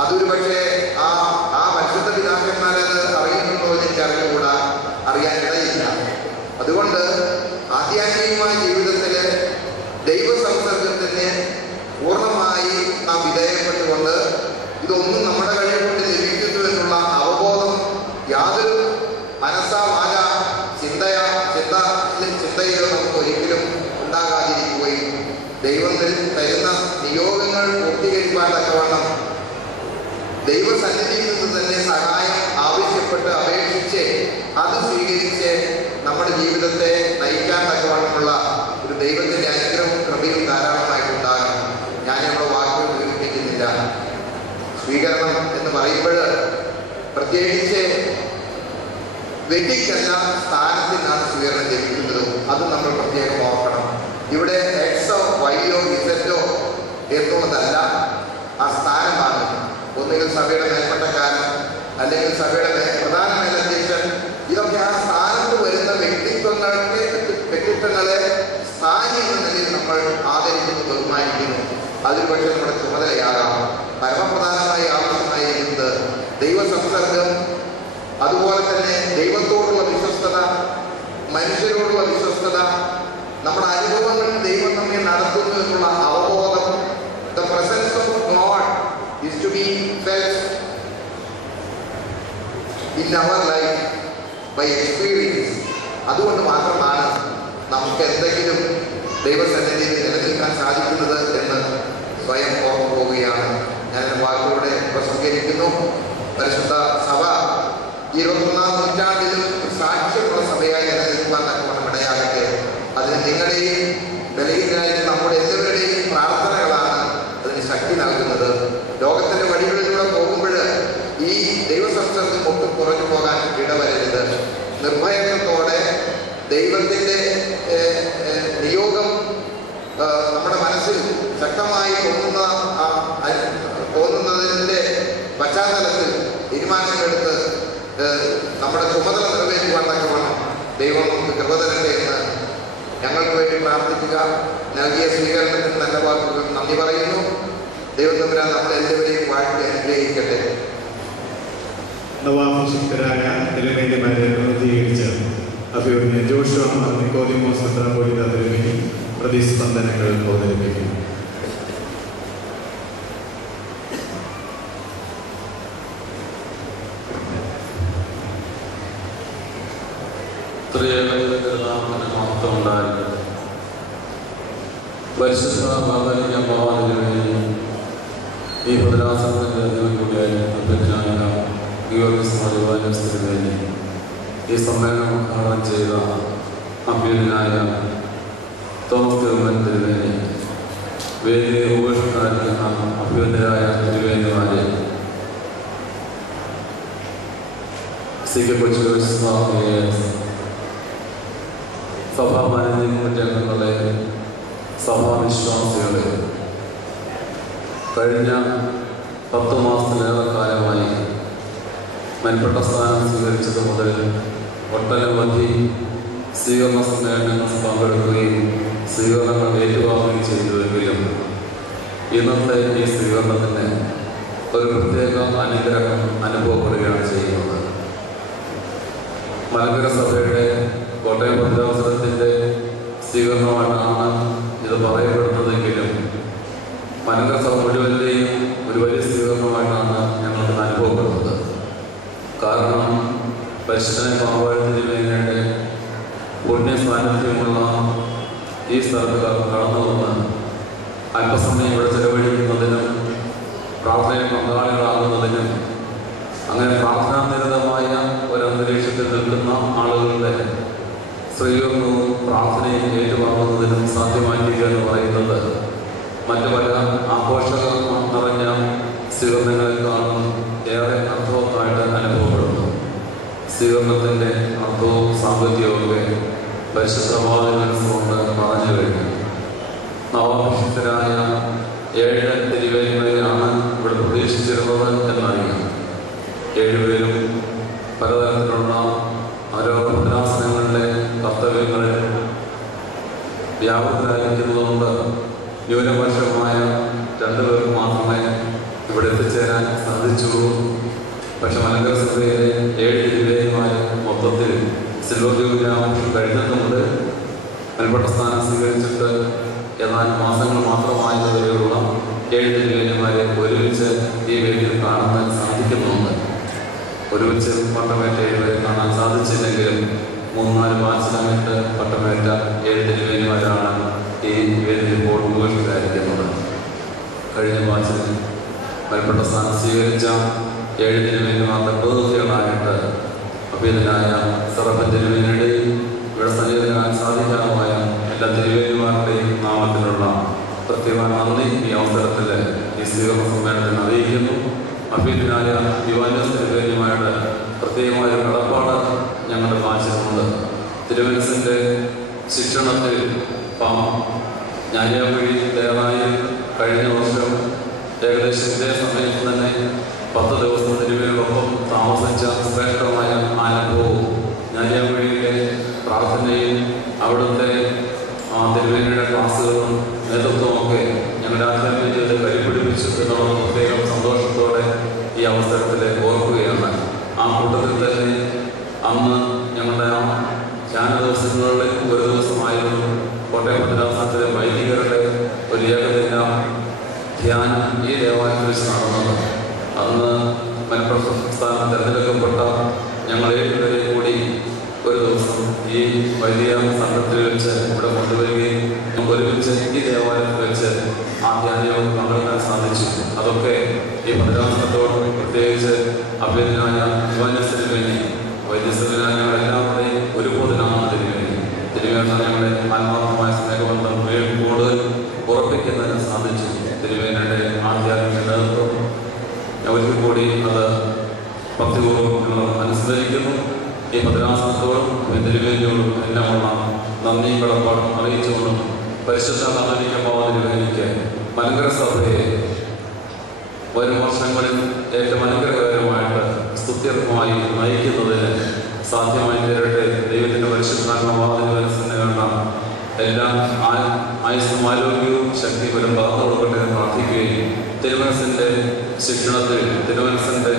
അതൊരു പക്ഷേ ആ പരിശുദ്ധ പിതാക്കന്മാരത് അറിയുന്നുണ്ടോ എന്ന് എനിക്ക് അറിഞ്ഞുകൂടാ, അറിയാനിടയില്ല. അതുകൊണ്ട് ആധ്യാത്മികമായ ജീവിതത്തിൽ ദൈവസംസർഗത്തിന് പൂർണ്ണമായി നാം വിധേയപ്പെട്ടുകൊണ്ട് ഇതൊന്നും നമ്മുടെ കഴിവ് കൊണ്ട് ലഭിക്കുന്നു എന്നുള്ള അവബോധം യാതൊരു മനസ്സാ വാച ചിന്തയിലോ നമുക്ക് ഒരിക്കലും ഉണ്ടാകാതിരിക്കുകയും ദൈവം തരുന്ന നിയോഗങ്ങൾ പൂർത്തീകരിക്കാൻ തക്കവണ്ണം ദൈവസന്നിധിയിൽ നിന്ന് തന്നെ സഹായം ആവശ്യപ്പെട്ട് അപേക്ഷിച്ച് അത് സ്വീകരിച്ച് നമ്മുടെ ജീവിതത്തെ നയിക്കാൻ തക്കവണ്ണമുള്ള ഒരു ദൈവത്തിൻ്റെ അനുഗ്രഹവും കൃപയും ധാരാളമായിട്ടുണ്ടാകണം. ഞാൻ നമ്മുടെ വാക്കുകൾ ദീർഘിപ്പിക്കുന്നില്ല. സ്വീകരണം എന്ന് പറയുമ്പോൾ പ്രത്യേകിച്ച് വ്യക്തിക്കല്ല സ്ഥാനത്തിനാണ് സ്വീകരണം ലഭിക്കുന്നതും അത് നമ്മൾ പ്രത്യേകം ഓർക്കണം. ഇവിടെ എക്സോ വൈയോ ഇസറ്റോ എന്നുള്ളതല്ല, ആ സ്ഥാനമാണ്. ഒന്നുകിൽ സഭയുടെ മേൽപ്പെട്ടക്കാരൻ അല്ലെങ്കിൽ സഭയുടെ പ്രധാന മേലധ്യക്ഷൻ, ഇതൊക്കെ ആ സ്ഥാനത്ത് വരുന്ന വ്യക്തിത്വങ്ങളെ സ്ഥാനി എന്ന് അതൊരു പക്ഷേ നമ്മുടെ ചുമതലയാകാം. പരമപ്രധാനമായി ആവശ്യമായിരിക്കുന്നത് ദൈവസംസർഗം, അതുപോലെ തന്നെ ദൈവത്തോടുള്ള വിശ്വസ്തത, മനുഷ്യരോടുള്ള വിശ്വസ്തത, നമ്മുടെ അനുഭവങ്ങളിൽ ദൈവം നമ്മെ നടത്തുന്നു എന്നുള്ള അവബോധം. The presence of God is to be felt in our life by experience. അതുകൊണ്ട് മാത്രമാണ് നമുക്ക് എന്തെങ്കിലും ദൈവസന്നിധിയിൽ നിലനിൽക്കാൻ സാധിക്കുന്നത് എന്ന് സ്വയം ഓർമ്മ പോവുകയാണ്. ഞാൻ വാക്കുകളുടെ പ്രസംഗിക്കുന്നു. പരിശുദ്ധ സഭ 21-ാം നൂറ്റാണ്ടിലും സാക്ഷ്യമുള്ള സഭയായി നിലനിൽക്കുവാൻ തക്കവണ്ണം ഇടയാകട്ടെ. അതിന് നിങ്ങളുടെയും ബലഹീനരായ നമ്മുടെ എല്ലാവരുടെയും പ്രാർത്ഥനകളാണ് അതിന് ശക്തി നൽകുന്നത്. ലോകത്തിന്റെ വഴികളിലൂടെ പോകുമ്പോൾ ഈ ദൈവസംസർഗം ഒട്ടും കുറഞ്ഞു പോകാൻ ഇടവരരുത്. നിർഭയത്വത്തോടെ ദൈവത്തിന്റെ നിയോഗം നമ്മുടെ മനസ്സിൽ ശക്തമായി തോന്നുന്നതിന്റെ പശ്ചാത്തലത്തിൽ തീരുമാനങ്ങളെടുത്ത് നമ്മുടെ ചുമതല നിറവേറ്റുവാൻ തക്കവണ്ണം ദൈവം നമുക്ക് കൃപ തരട്ടെ എന്ന് ഞങ്ങൾക്ക് വേണ്ടി പ്രാർത്ഥിക്കുക. നൽകിയ സ്വീകരണത്തിന് നല്ല വാക്കുകൾ നന്ദി പറയുന്നു. ദൈവം തമ്പുരാൻ നമ്മളെല്ലാവരെയും വാഴ്ത്തി അനുഗ്രഹിക്കട്ടെ. നവാഭിഷിക്തരായ തിരുമേനിമാരെ പ്രതിനിധീകരിച്ച് അഭിമന്യ ജോഷുവ നിക്കോദിമോസ് മെത്രാപ്പോലീത്ത തിരുമേനി പ്രതിസ്പന്ദനങ്ങൾ അവതരിപ്പിക്കുന്നു. മഹത്വം ഉണ്ടായിരുന്നു. പരിശുദ്ധ മാതാവിന്റെ അമ്മാവാനിലുവേണ്ടി ഈ ഭദ്രാസനത്തിന്റെ അതികൂടിയായി അഭ്യർത്ഥനായ ഗീവർഗീസ്മാരിവാനസ്ഥിതിവേണ്ടി ഈ സമ്മേളനം ഉദ്ഘാടനം ചെയ്ത അഭ്യർത്ഥനായ തോമസ് തിരുമൻ തിരുവേനി, വേദിയെ ഉപേക്ഷിക്കാതിരിക്കുന്ന അഭ്യർത്ഥരായ തിരുവേനിമാരെ, സി കെ കൊച്ചുസ്വാമിയെ, സഭാമാനന്യങ്ങളെ, സഭാവിശ്വാസികളെ, കഴിഞ്ഞ 10 മാസത്തിലേറെ കാലമായി മെൽപ്പെട്ട സ്ഥാനം സ്വീകരിച്ചത് മുതൽ ഒട്ടനവധി സ്വീകരണ സമ്മേളനങ്ങൾ പങ്കെടുക്കുകയും സ്വീകരണങ്ങൾ ഏറ്റുവാങ്ങുകയും ചെയ്തുവെങ്കിലും ഇന്നത്തെ ഈ സ്വീകരണത്തിന് ഒരു പ്രത്യേക അനുഗ്രഹം അനുഭവപ്പെടുകയാണ് ചെയ്യുന്നത്. മലങ്കര സഭയുടെ കോട്ടയം ഭദ്രാസനത്തിൻ്റെ സ്വീകരണമായിട്ടാണ് ഇത് പറയപ്പെടുന്നതെങ്കിലും മലങ്കര സഭ മുഴുവൻ്റെയും ഒരു വലിയ സ്വീകരണമായിട്ടാണ് ഞങ്ങൾക്ക് അനുഭവപ്പെടുന്നത്. കാരണം പരിശുദ്ധനെ പാവാഴ്ത്തിരുവേനയുടെ പുണ്യ സാന്നിധ്യമുള്ള ഈ സ്ഥലത്ത് കടന്നു വന്ന് അല്പസമയം ഇവിടെ ചെലവഴിക്കുന്നതിനും പ്രാർത്ഥനയിൽ പങ്കാളികളാകുന്നതിനും അങ്ങനെ പ്രാർത്ഥനാനിരതമായ ഒരു അന്തരീക്ഷത്തിൽ നിൽക്കുന്ന ആളുകളുടെ സ്വീകരണവും പ്രാർത്ഥനയും ഏറ്റുവാങ്ങുന്നതിനും സാധ്യമായിരിക്കുക എന്ന് പറയുന്നത് മറ്റു പല ആഘോഷങ്ങൾ നിറഞ്ഞ സ്വീകരണങ്ങളെക്കാളും ഏറെ അർത്ഥവത്തായിട്ട് അനുഭവപ്പെടുന്നു. സ്വീകരണത്തിൻ്റെ അർത്ഥവും സാമ്പത്തികവും ഒക്കെ പരിശുദ്ധവാദികൊണ്ട് പറഞ്ഞു കഴിഞ്ഞു. നവാഭിഷിക്തരായ 7 തിരുവേനിമാരെയാണ് ഇവിടെ പ്രതീക്ഷിച്ചിരുന്നത് എന്നറിയാം. 7 പേരും പലതരത്തിലുള്ള ആരോഗ്യഭദ്രാസനങ്ങളിലെ കർത്തവ്യങ്ങളിൽ വ്യാപൃതരായിരിക്കുന്നതുകൊണ്ട് ന്യൂനപക്ഷമായ 2 പേർക്ക് മാത്രമേ ഇവിടെ എത്തിച്ചേരാൻ സാധിച്ചുള്ളൂ. പക്ഷെ മലങ്കര സഭയിലെ 7 തിരുവേനിമാർ മൊത്തത്തിൽ സിൽവർ ജൂബിലി ആഘോഷം കഴിഞ്ഞതുകൊണ്ട് മെൽപ്പെട്ട സ്ഥാനം സ്വീകരിച്ചിട്ട് ഏതാനും മാസങ്ങൾ മാത്രമായതുവരെയുള്ള 7 തിരുവേനിമാരെ ഒരുമിച്ച് ഈ വേദിയിൽ കാണാൻ സാധിക്കുന്നുണ്ട്. ഒരുമിച്ച് പട്ടമേറ്റ 7 പേരെ കാണാൻ സാധിച്ചില്ലെങ്കിലും 3-4 ബാച്ചിലമേറ്റ് പട്ടമേറ്റ 7 തിരുവേനിമാരാണ് ഈ വേദിയിൽ ഇപ്പോൾ ഉപേക്ഷിച്ചിരിക്കുന്നത്. കഴിഞ്ഞ ബാച്ചിൽ മെൽപ്പെട്ട സ്ഥാനം സ്വീകരിച്ച 7 തിരുവേനിമാരുടെ പ്രതിനിധികളായിട്ട് അഭ്യർത്ഥനായ സർവ്വ തിരുവേനിയുടെയും ഇവിടെ സന്നിഹിതരാകാൻ സാധിക്കാവുമായ എല്ലാ തിരുവേനിമാരുടെയും നാമത്തിലുള്ള പ്രത്യേക നന്ദി ഈ അവസരത്തിൽ ഈ സ്വീകരണ സമ്മേളനത്തിന് അറിയിക്കുന്നു. അഭ്യർത്ഥനായ യുവാനസ് തിരുവേനിമാരുടെ പ്രത്യേകമായ കടപ്പാട് ഞങ്ങളുടെ ബാച്ചിലുണ്ട്. തിരുവനസിൻ്റെ ശിക്ഷണത്തിൽ ഞാനിയാവഴി തയ്യാറായി കഴിഞ്ഞ വർഷം ഏകദേശം ഇതേ സമയത്ത് തന്നെ 10 ദിവസം തിരുവേനിയോടൊപ്പം താമസിച്ച ശ്രേഷ്ഠമായ അനുഭവവും ഞാനിയാവഴിയിലെ പ്രാർത്ഥനയും അവിടുത്തെ തിരുവേനിയുടെ ക്ലാസ്സുകളും നേതൃത്വമൊക്കെ ഞങ്ങളുടെ ആധ്യാത്മിക ഒരുമിച്ച് എന്നുള്ള പ്രത്യേകം സന്തോഷത്തോടെ ഈ അവസരത്തിൽ ഓർക്കുകയാണ്. ആ കൂട്ടത്തിൽ തന്നെ അന്ന് ഞങ്ങളുടെ ധ്യാന ദിവസങ്ങളിൽ ഒരു ദിവസമായിരുന്നു കോട്ടയം ഭദ്രാസനത്തിലെ വൈദികരുടെ ഒരു ഏകദിന ധ്യാനം ഈ ദേവാലയത്തിൽ വെച്ച് നടന്നത്. അന്ന് മലപ്പുറം സംസ്ഥാനം തിരഞ്ഞെടുക്കപ്പെട്ട ഞങ്ങൾ 7 പേരെ കൂടി ഒരു ദിവസം ഈ വലിയ സംഘത്തിൽ വെച്ച് ഇവിടെ കൊണ്ടുവരികയും നമുക്ക് ഒരുമിച്ച് ഈ ദേവാലയത്തിൽ വെച്ച് ആ ധ്യാനയോഗം പങ്കെടുക്കാൻ സാധിച്ചു. അതൊക്കെ ഈ ഭദ്രാസനത്തോട് പ്രത്യേകിച്ച് അഭ്യർത്ഥനായ യുവജനത്തിന് വേണ്ടി വൈദ്യസ്ഥനായ ഞങ്ങളെല്ലാവരുടെയും ഒരു ബോധനമാണ് തിരുവേണ്ടി. തിരുവേണ്ട ഞങ്ങളുടെ ആത്മാർത്ഥമായ സ്നേഹബന്ധം കൂടുതൽ ഉറപ്പിക്കുന്നതിന് സാധിച്ചു. തിരുവേനയുടെ ആധ്യാത്മിക നേതൃത്വം ഒരിക്കൽ കൂടി അത് ഭക്തിപൂർവ്വം ഞങ്ങൾ അനുസ്മരിക്കുന്നു. ഈ ഭദ്രാസനത്തോടും തിരുവേദിയോടും എല്ലാമുള്ള നന്ദി കടപ്പാടും അറിയിച്ചുകൊണ്ടും പരിശുദ്ധ കത്തോലിക്ക തിരുവേദിക്ക് മലങ്കര സഭയെ വരും വർഷങ്ങളിൽ ഏറ്റവും അനുഗ്രഹകരമായിട്ട് സ്തുത്യർഹമായി നയിക്കുന്നതിന് സാധ്യമായി തീരട്ടെ. ദൈവത്തിൻ്റെ പരിശുദ്ധാത്മാവാദിന് മനസ്സിന് വേണ്ട എല്ലാ ആയുസ്സും ആരോഗ്യവും ശക്തിപരം പകർന്നു കൊടുക്കട്ടെ എന്ന് പ്രാർത്ഥിക്കുകയും തിരുമനസിൻ്റെ ശിക്ഷണത്തിൽ തിരുമനസിൻ്റെ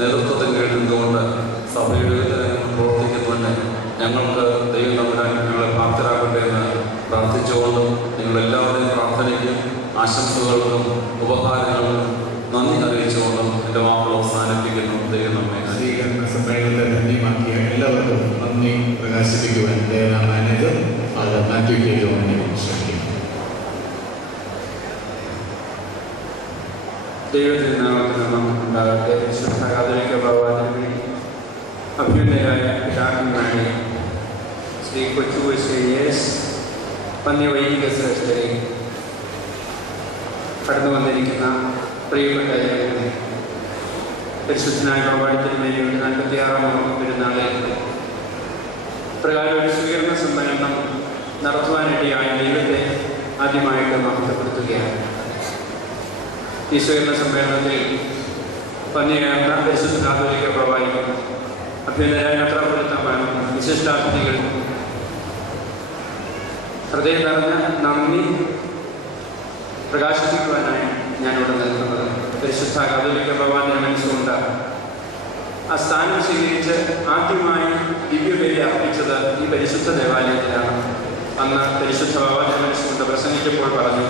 നേതൃത്വത്തിൽ കേട്ടുകൊണ്ട് സഭയുടെ വിവിധ രംഗങ്ങൾ പ്രവർത്തിക്കുന്നതിന് ഞങ്ങൾക്ക് ദൈവം തമ്പുരാൻ ഞങ്ങളെ പ്രാപ്തരാക്കട്ടെ എന്ന് പ്രാർത്ഥിച്ചുകൊണ്ടും നിങ്ങളെല്ലാവരുടെയും പ്രാർത്ഥനയ്ക്കും ആശംസകൾക്കും ഉപഹാരങ്ങൾക്കും നന്ദി അറിയിച്ചുകൊണ്ടും എൻ്റെ വാക്കുകൾ അവസാനിപ്പിക്കുന്നു. ദൈവം നമ്മെ സ്വീകരണ സമ്മേളനത്തെ ധന്യമാക്കിയ എല്ലാവർക്കും നന്ദി പ്രകാശിപ്പിക്കുവാൻ ദേവനാമാനേജർ അത് മാത്യു കെ ജോണിനെ ശ്രമിക്കുന്നു. ദൈവത്തിൻ്റെ നാമത്തിന് ഉണ്ടാകട്ടെ. വിശുദ്ധ കാതോലിക്ക ബാബാതിരുമേനി അഭ്യുന്നതരായ പിതാക്കന്മാരെ, ശ്രീ കൊച്ചുകോശി എസ് വന്യ വൈദിക ശ്രേഷ്ഠരെ, കടന്നു വന്നിരിക്കുന്ന പ്രിയപ്പെട്ട ജനങ്ങളെ, പരിശുദ്ധനായ ബാബാതിരുമേനിയുടെ 46ാം പെരുന്നാളിൽ പ്രകാരം ഒരു സ്വീകരണ സമ്മേളനം നടത്തുവാനിടയായ ദൈവത്തെ ആദ്യമായിട്ട് മഹത്വപ്പെടുത്തുകയാണ്. ഈ സ്വീകരണ സമ്മേളനത്തിൽ വന്യയായ പരിശുദ്ധ കാതോലിക്ക ബാബായും അഭ്യുന്നതരായ മെത്രാപ്പൊലീത്തമാരും വിശിഷ്ടാതിഥികൾ ഹൃദയം നിറഞ്ഞ നന്ദി പ്രകാശിപ്പിക്കുവാനായി ഞാനിവിടെ നിൽക്കുന്നത്. പരിശുദ്ധ കാതോലിക്ക ബാബാനെ മനസ്സുകൊണ്ട് ആ സ്ഥാനം സ്വീകരിച്ച് ആദ്യമായി ദിവ്യബലി അർപ്പിച്ചത് ഈ പരിശുദ്ധ ദേവാലയത്തിലാണ്. അന്ന് പരിശുദ്ധ ബാബാനെ മനസ്സുകൊണ്ട് പ്രസംഗിച്ചപ്പോൾ പറഞ്ഞു,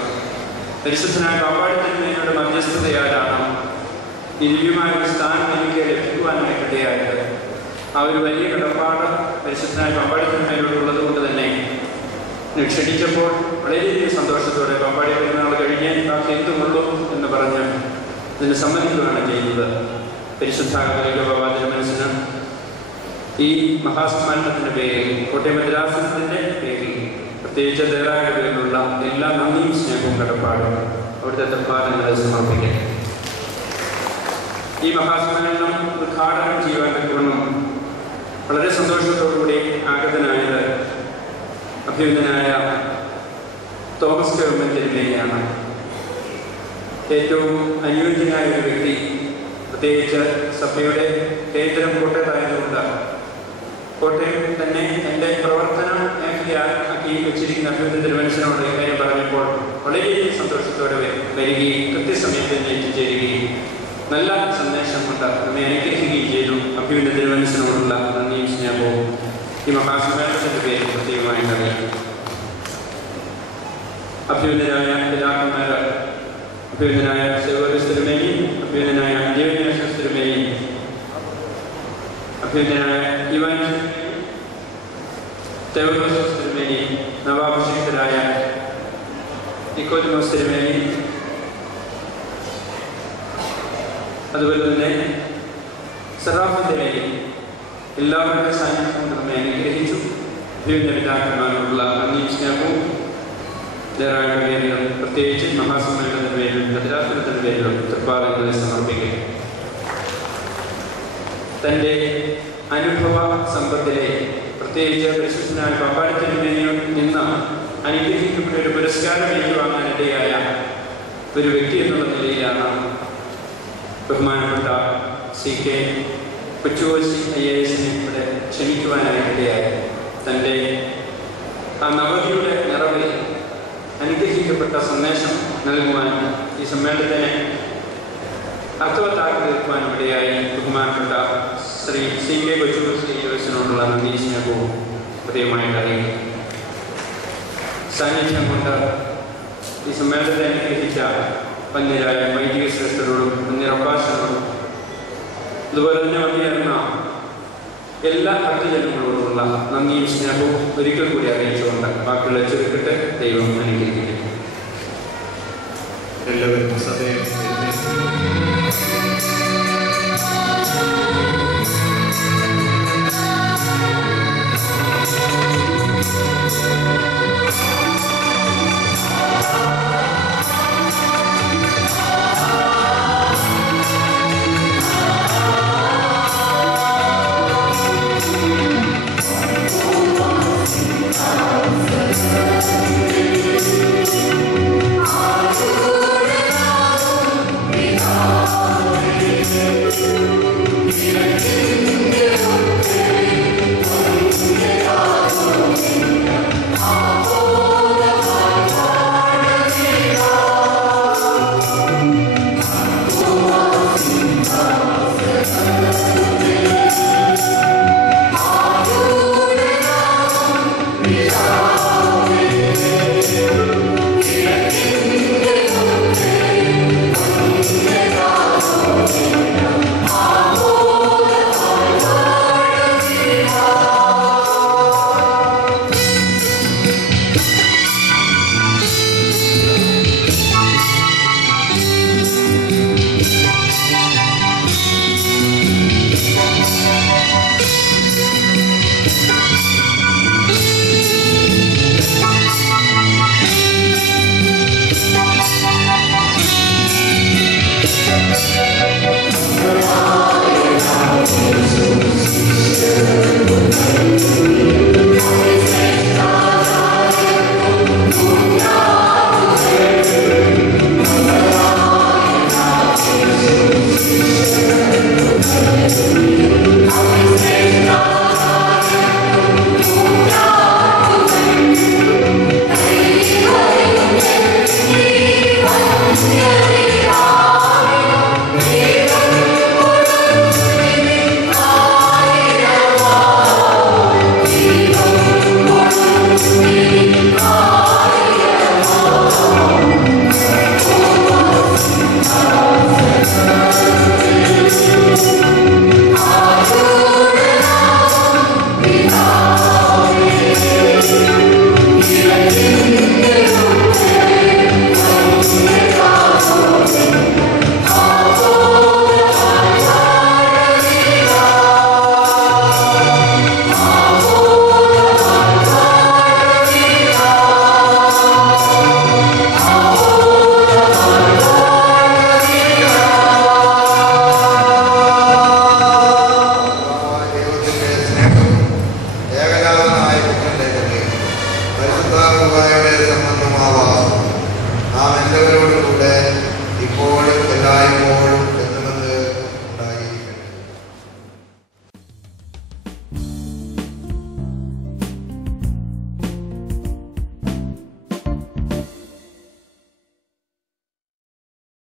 പരിശുദ്ധനായ ബാബായുടെ മധ്യസ്ഥതയാലാണ് ഈ ദിവ്യമായ ഒരു സ്ഥാനം എനിക്ക് ലഭിക്കുവാനായിട്ട് ഇടയായത്. ആ ഒരു വലിയ കടപ്പാട് പരിശുദ്ധനായ ബാബാടിത്തിന്മേലോടുള്ളത് കൊണ്ട് തന്നെ ക്ഷണിച്ചപ്പോൾ വളരെയധികം സന്തോഷത്തോടെ ബാബാടി പെരുന്നാൾ കഴിഞ്ഞ് ബാക്കി എന്തുമുള്ളൂ എന്ന് പറഞ്ഞ് ഇതിന് സമ്മതിക്കുകയാണ് ചെയ്യുന്നത്. പരിശുദ്ധ കാതോലിക്ക ബാബാതിന്റെ മനസ്സിന് ഈ മഹാസമ്മേളനത്തിൻ്റെ പേരിൽ കോട്ടയം ഭദ്രാസനത്തിൻ്റെ പേരിൽ പ്രത്യേകിച്ച് ദേറായുടെ പേരിലുള്ള എല്ലാ നന്ദിയും സ്നേഹവും കടപ്പാടും അവിടുത്തെ തൃപ്പാദങ്ങളിൽ സമർപ്പിക്കട്ടെ. ഈ മഹാസമ്മേളനം ഉദ്ഘാടനം ചെയ്യുവാൻ തക്കവണ്ണം വളരെ സന്തോഷത്തോടുകൂടി ആഗതനായത് അഭ്യുന്നതനായ തോമസ് ഗവൺമെൻറ് തിരുമേനിയാണ്. ഏറ്റവും അനുയോജ്യനായ ഒരു വ്യക്തി, പ്രത്യേകിച്ച് സഭയുടെ കേന്ദ്രം കോട്ടയത്തായതുകൊണ്ട് കോട്ടയം തന്നെ എൻ്റെ പ്രവർത്തന മേഖലയാക്കി വെച്ചിരിക്കുന്ന അഭ്യുന്നത തിരുമനസിനോട് കാര്യം പറഞ്ഞപ്പോൾ വളരെയധികം സന്തോഷത്തോടെ വരികയും കൃത്യസമയത്ത് തന്നെ എത്തിച്ചേരുകയും നല്ല സന്ദേശം കൊണ്ട് നമ്മെ അനുഗ്രഹിക്കുകയും ചെയ്തു. അഭ്യുന്നത തിരുമനസിനോടുള്ള നന്ദിയും സ്നേഹവും ഈ മഹാസമ്മേളനത്തിൻ്റെ പേരിൽ പ്രത്യേകമായിട്ട് അറിയിക്കും. അഭ്യുന്നതരായ പിതാക്കന്മാർ, അഭ്യുന്നതനായ സെവോറിയസ് തിരുമേനി, അഭ്യുന്നതനായ ദേവന്യാസസ് തിരുമേനി, അഭ്യുന്നതനായ ഇവാൻ തെവോലോസ് തിരുമേനി, നവാഭിഷിക്തരായ നിക്കോദിമോസ് തിരുമേനി, അതുപോലെ തന്നെ സെറാഫിൻ തിരുമേനി, എല്ലാവരുടെ സാന്നിധ്യം കൊണ്ട് നമ്മെ അനുഗ്രഹിച്ചു. അഭ്യുന്നത പിതാക്കന്മാരോടുള്ള നന്ദിയും സ്നേഹവും ദേറായുടെ പേരിലും പ്രത്യേകിച്ച് മഹാസമ്മേളനത്തിൻ്റെ പേരിലും ഭദ്രാസനത്തിൻ്റെ പേരിലും തൃപ്പാദങ്ങളിൽ സമർപ്പിക്കുന്നു. തൻ്റെ അനുഭവ സമ്പത്തിലെ പ്രത്യേകിച്ച് പരിശുദ്ധനായ ബാബാടിത്തിരുമേനിയിൽ നിന്ന് അനുഗ്രഹിക്കപ്പെട്ട ഒരു പുരസ്കാരം ഏറ്റുവാങ്ങാനിടയായ ഒരു വ്യക്തി എന്നുള്ള നിലയിലാണ് ബഹുമാനപ്പെട്ട CK കൊച്ചുകോശി IAS ഇവിടെ ക്ഷണിക്കുവാനായിട്ടിടയായി. തൻ്റെ ആ നവതിയുടെ നിറവിൽ അനുഗ്രഹിക്കപ്പെട്ട സന്ദേശം നൽകുവാനും ഈ സമ്മേളനത്തിനെ അർത്ഥവത്താക്കി തീർക്കുവാനും ഇടയായി ബഹുമാനപ്പെട്ട ശ്രീ സി കെ കൊച്ചുനോടുള്ള നന്ദി സ്നേഹവും ഹൃദയമായിട്ട് അറിയിക്കും. സാന്നിധ്യം കൊണ്ട് ഈ സമ്മേളനത്തെ അനുഗ്രഹിച്ച പന്നിരായ വൈദിക ശ്രേഷ്ഠരോടും പന്നിരപ്പാശനോടും അതുപോലെ തന്നെ വന്നിരുന്ന എല്ലാ ഭക്തജനങ്ങളോടുമുള്ള നന്ദിയും സ്നേഹവും ഒരിക്കൽ കൂടി അറിയിച്ചുകൊണ്ട് ബാക്കിയുള്ള ചുരുക്കട്ടെ. ദൈവം അനുഗ്രഹിക്കട്ടെ. എല്ലാവർക്കും സദയം സംബന്ധമാവാം. നാം എല്ലാവരോടും കൂടെ ഇപ്പോഴും എല്ലായ്പ്പോഴും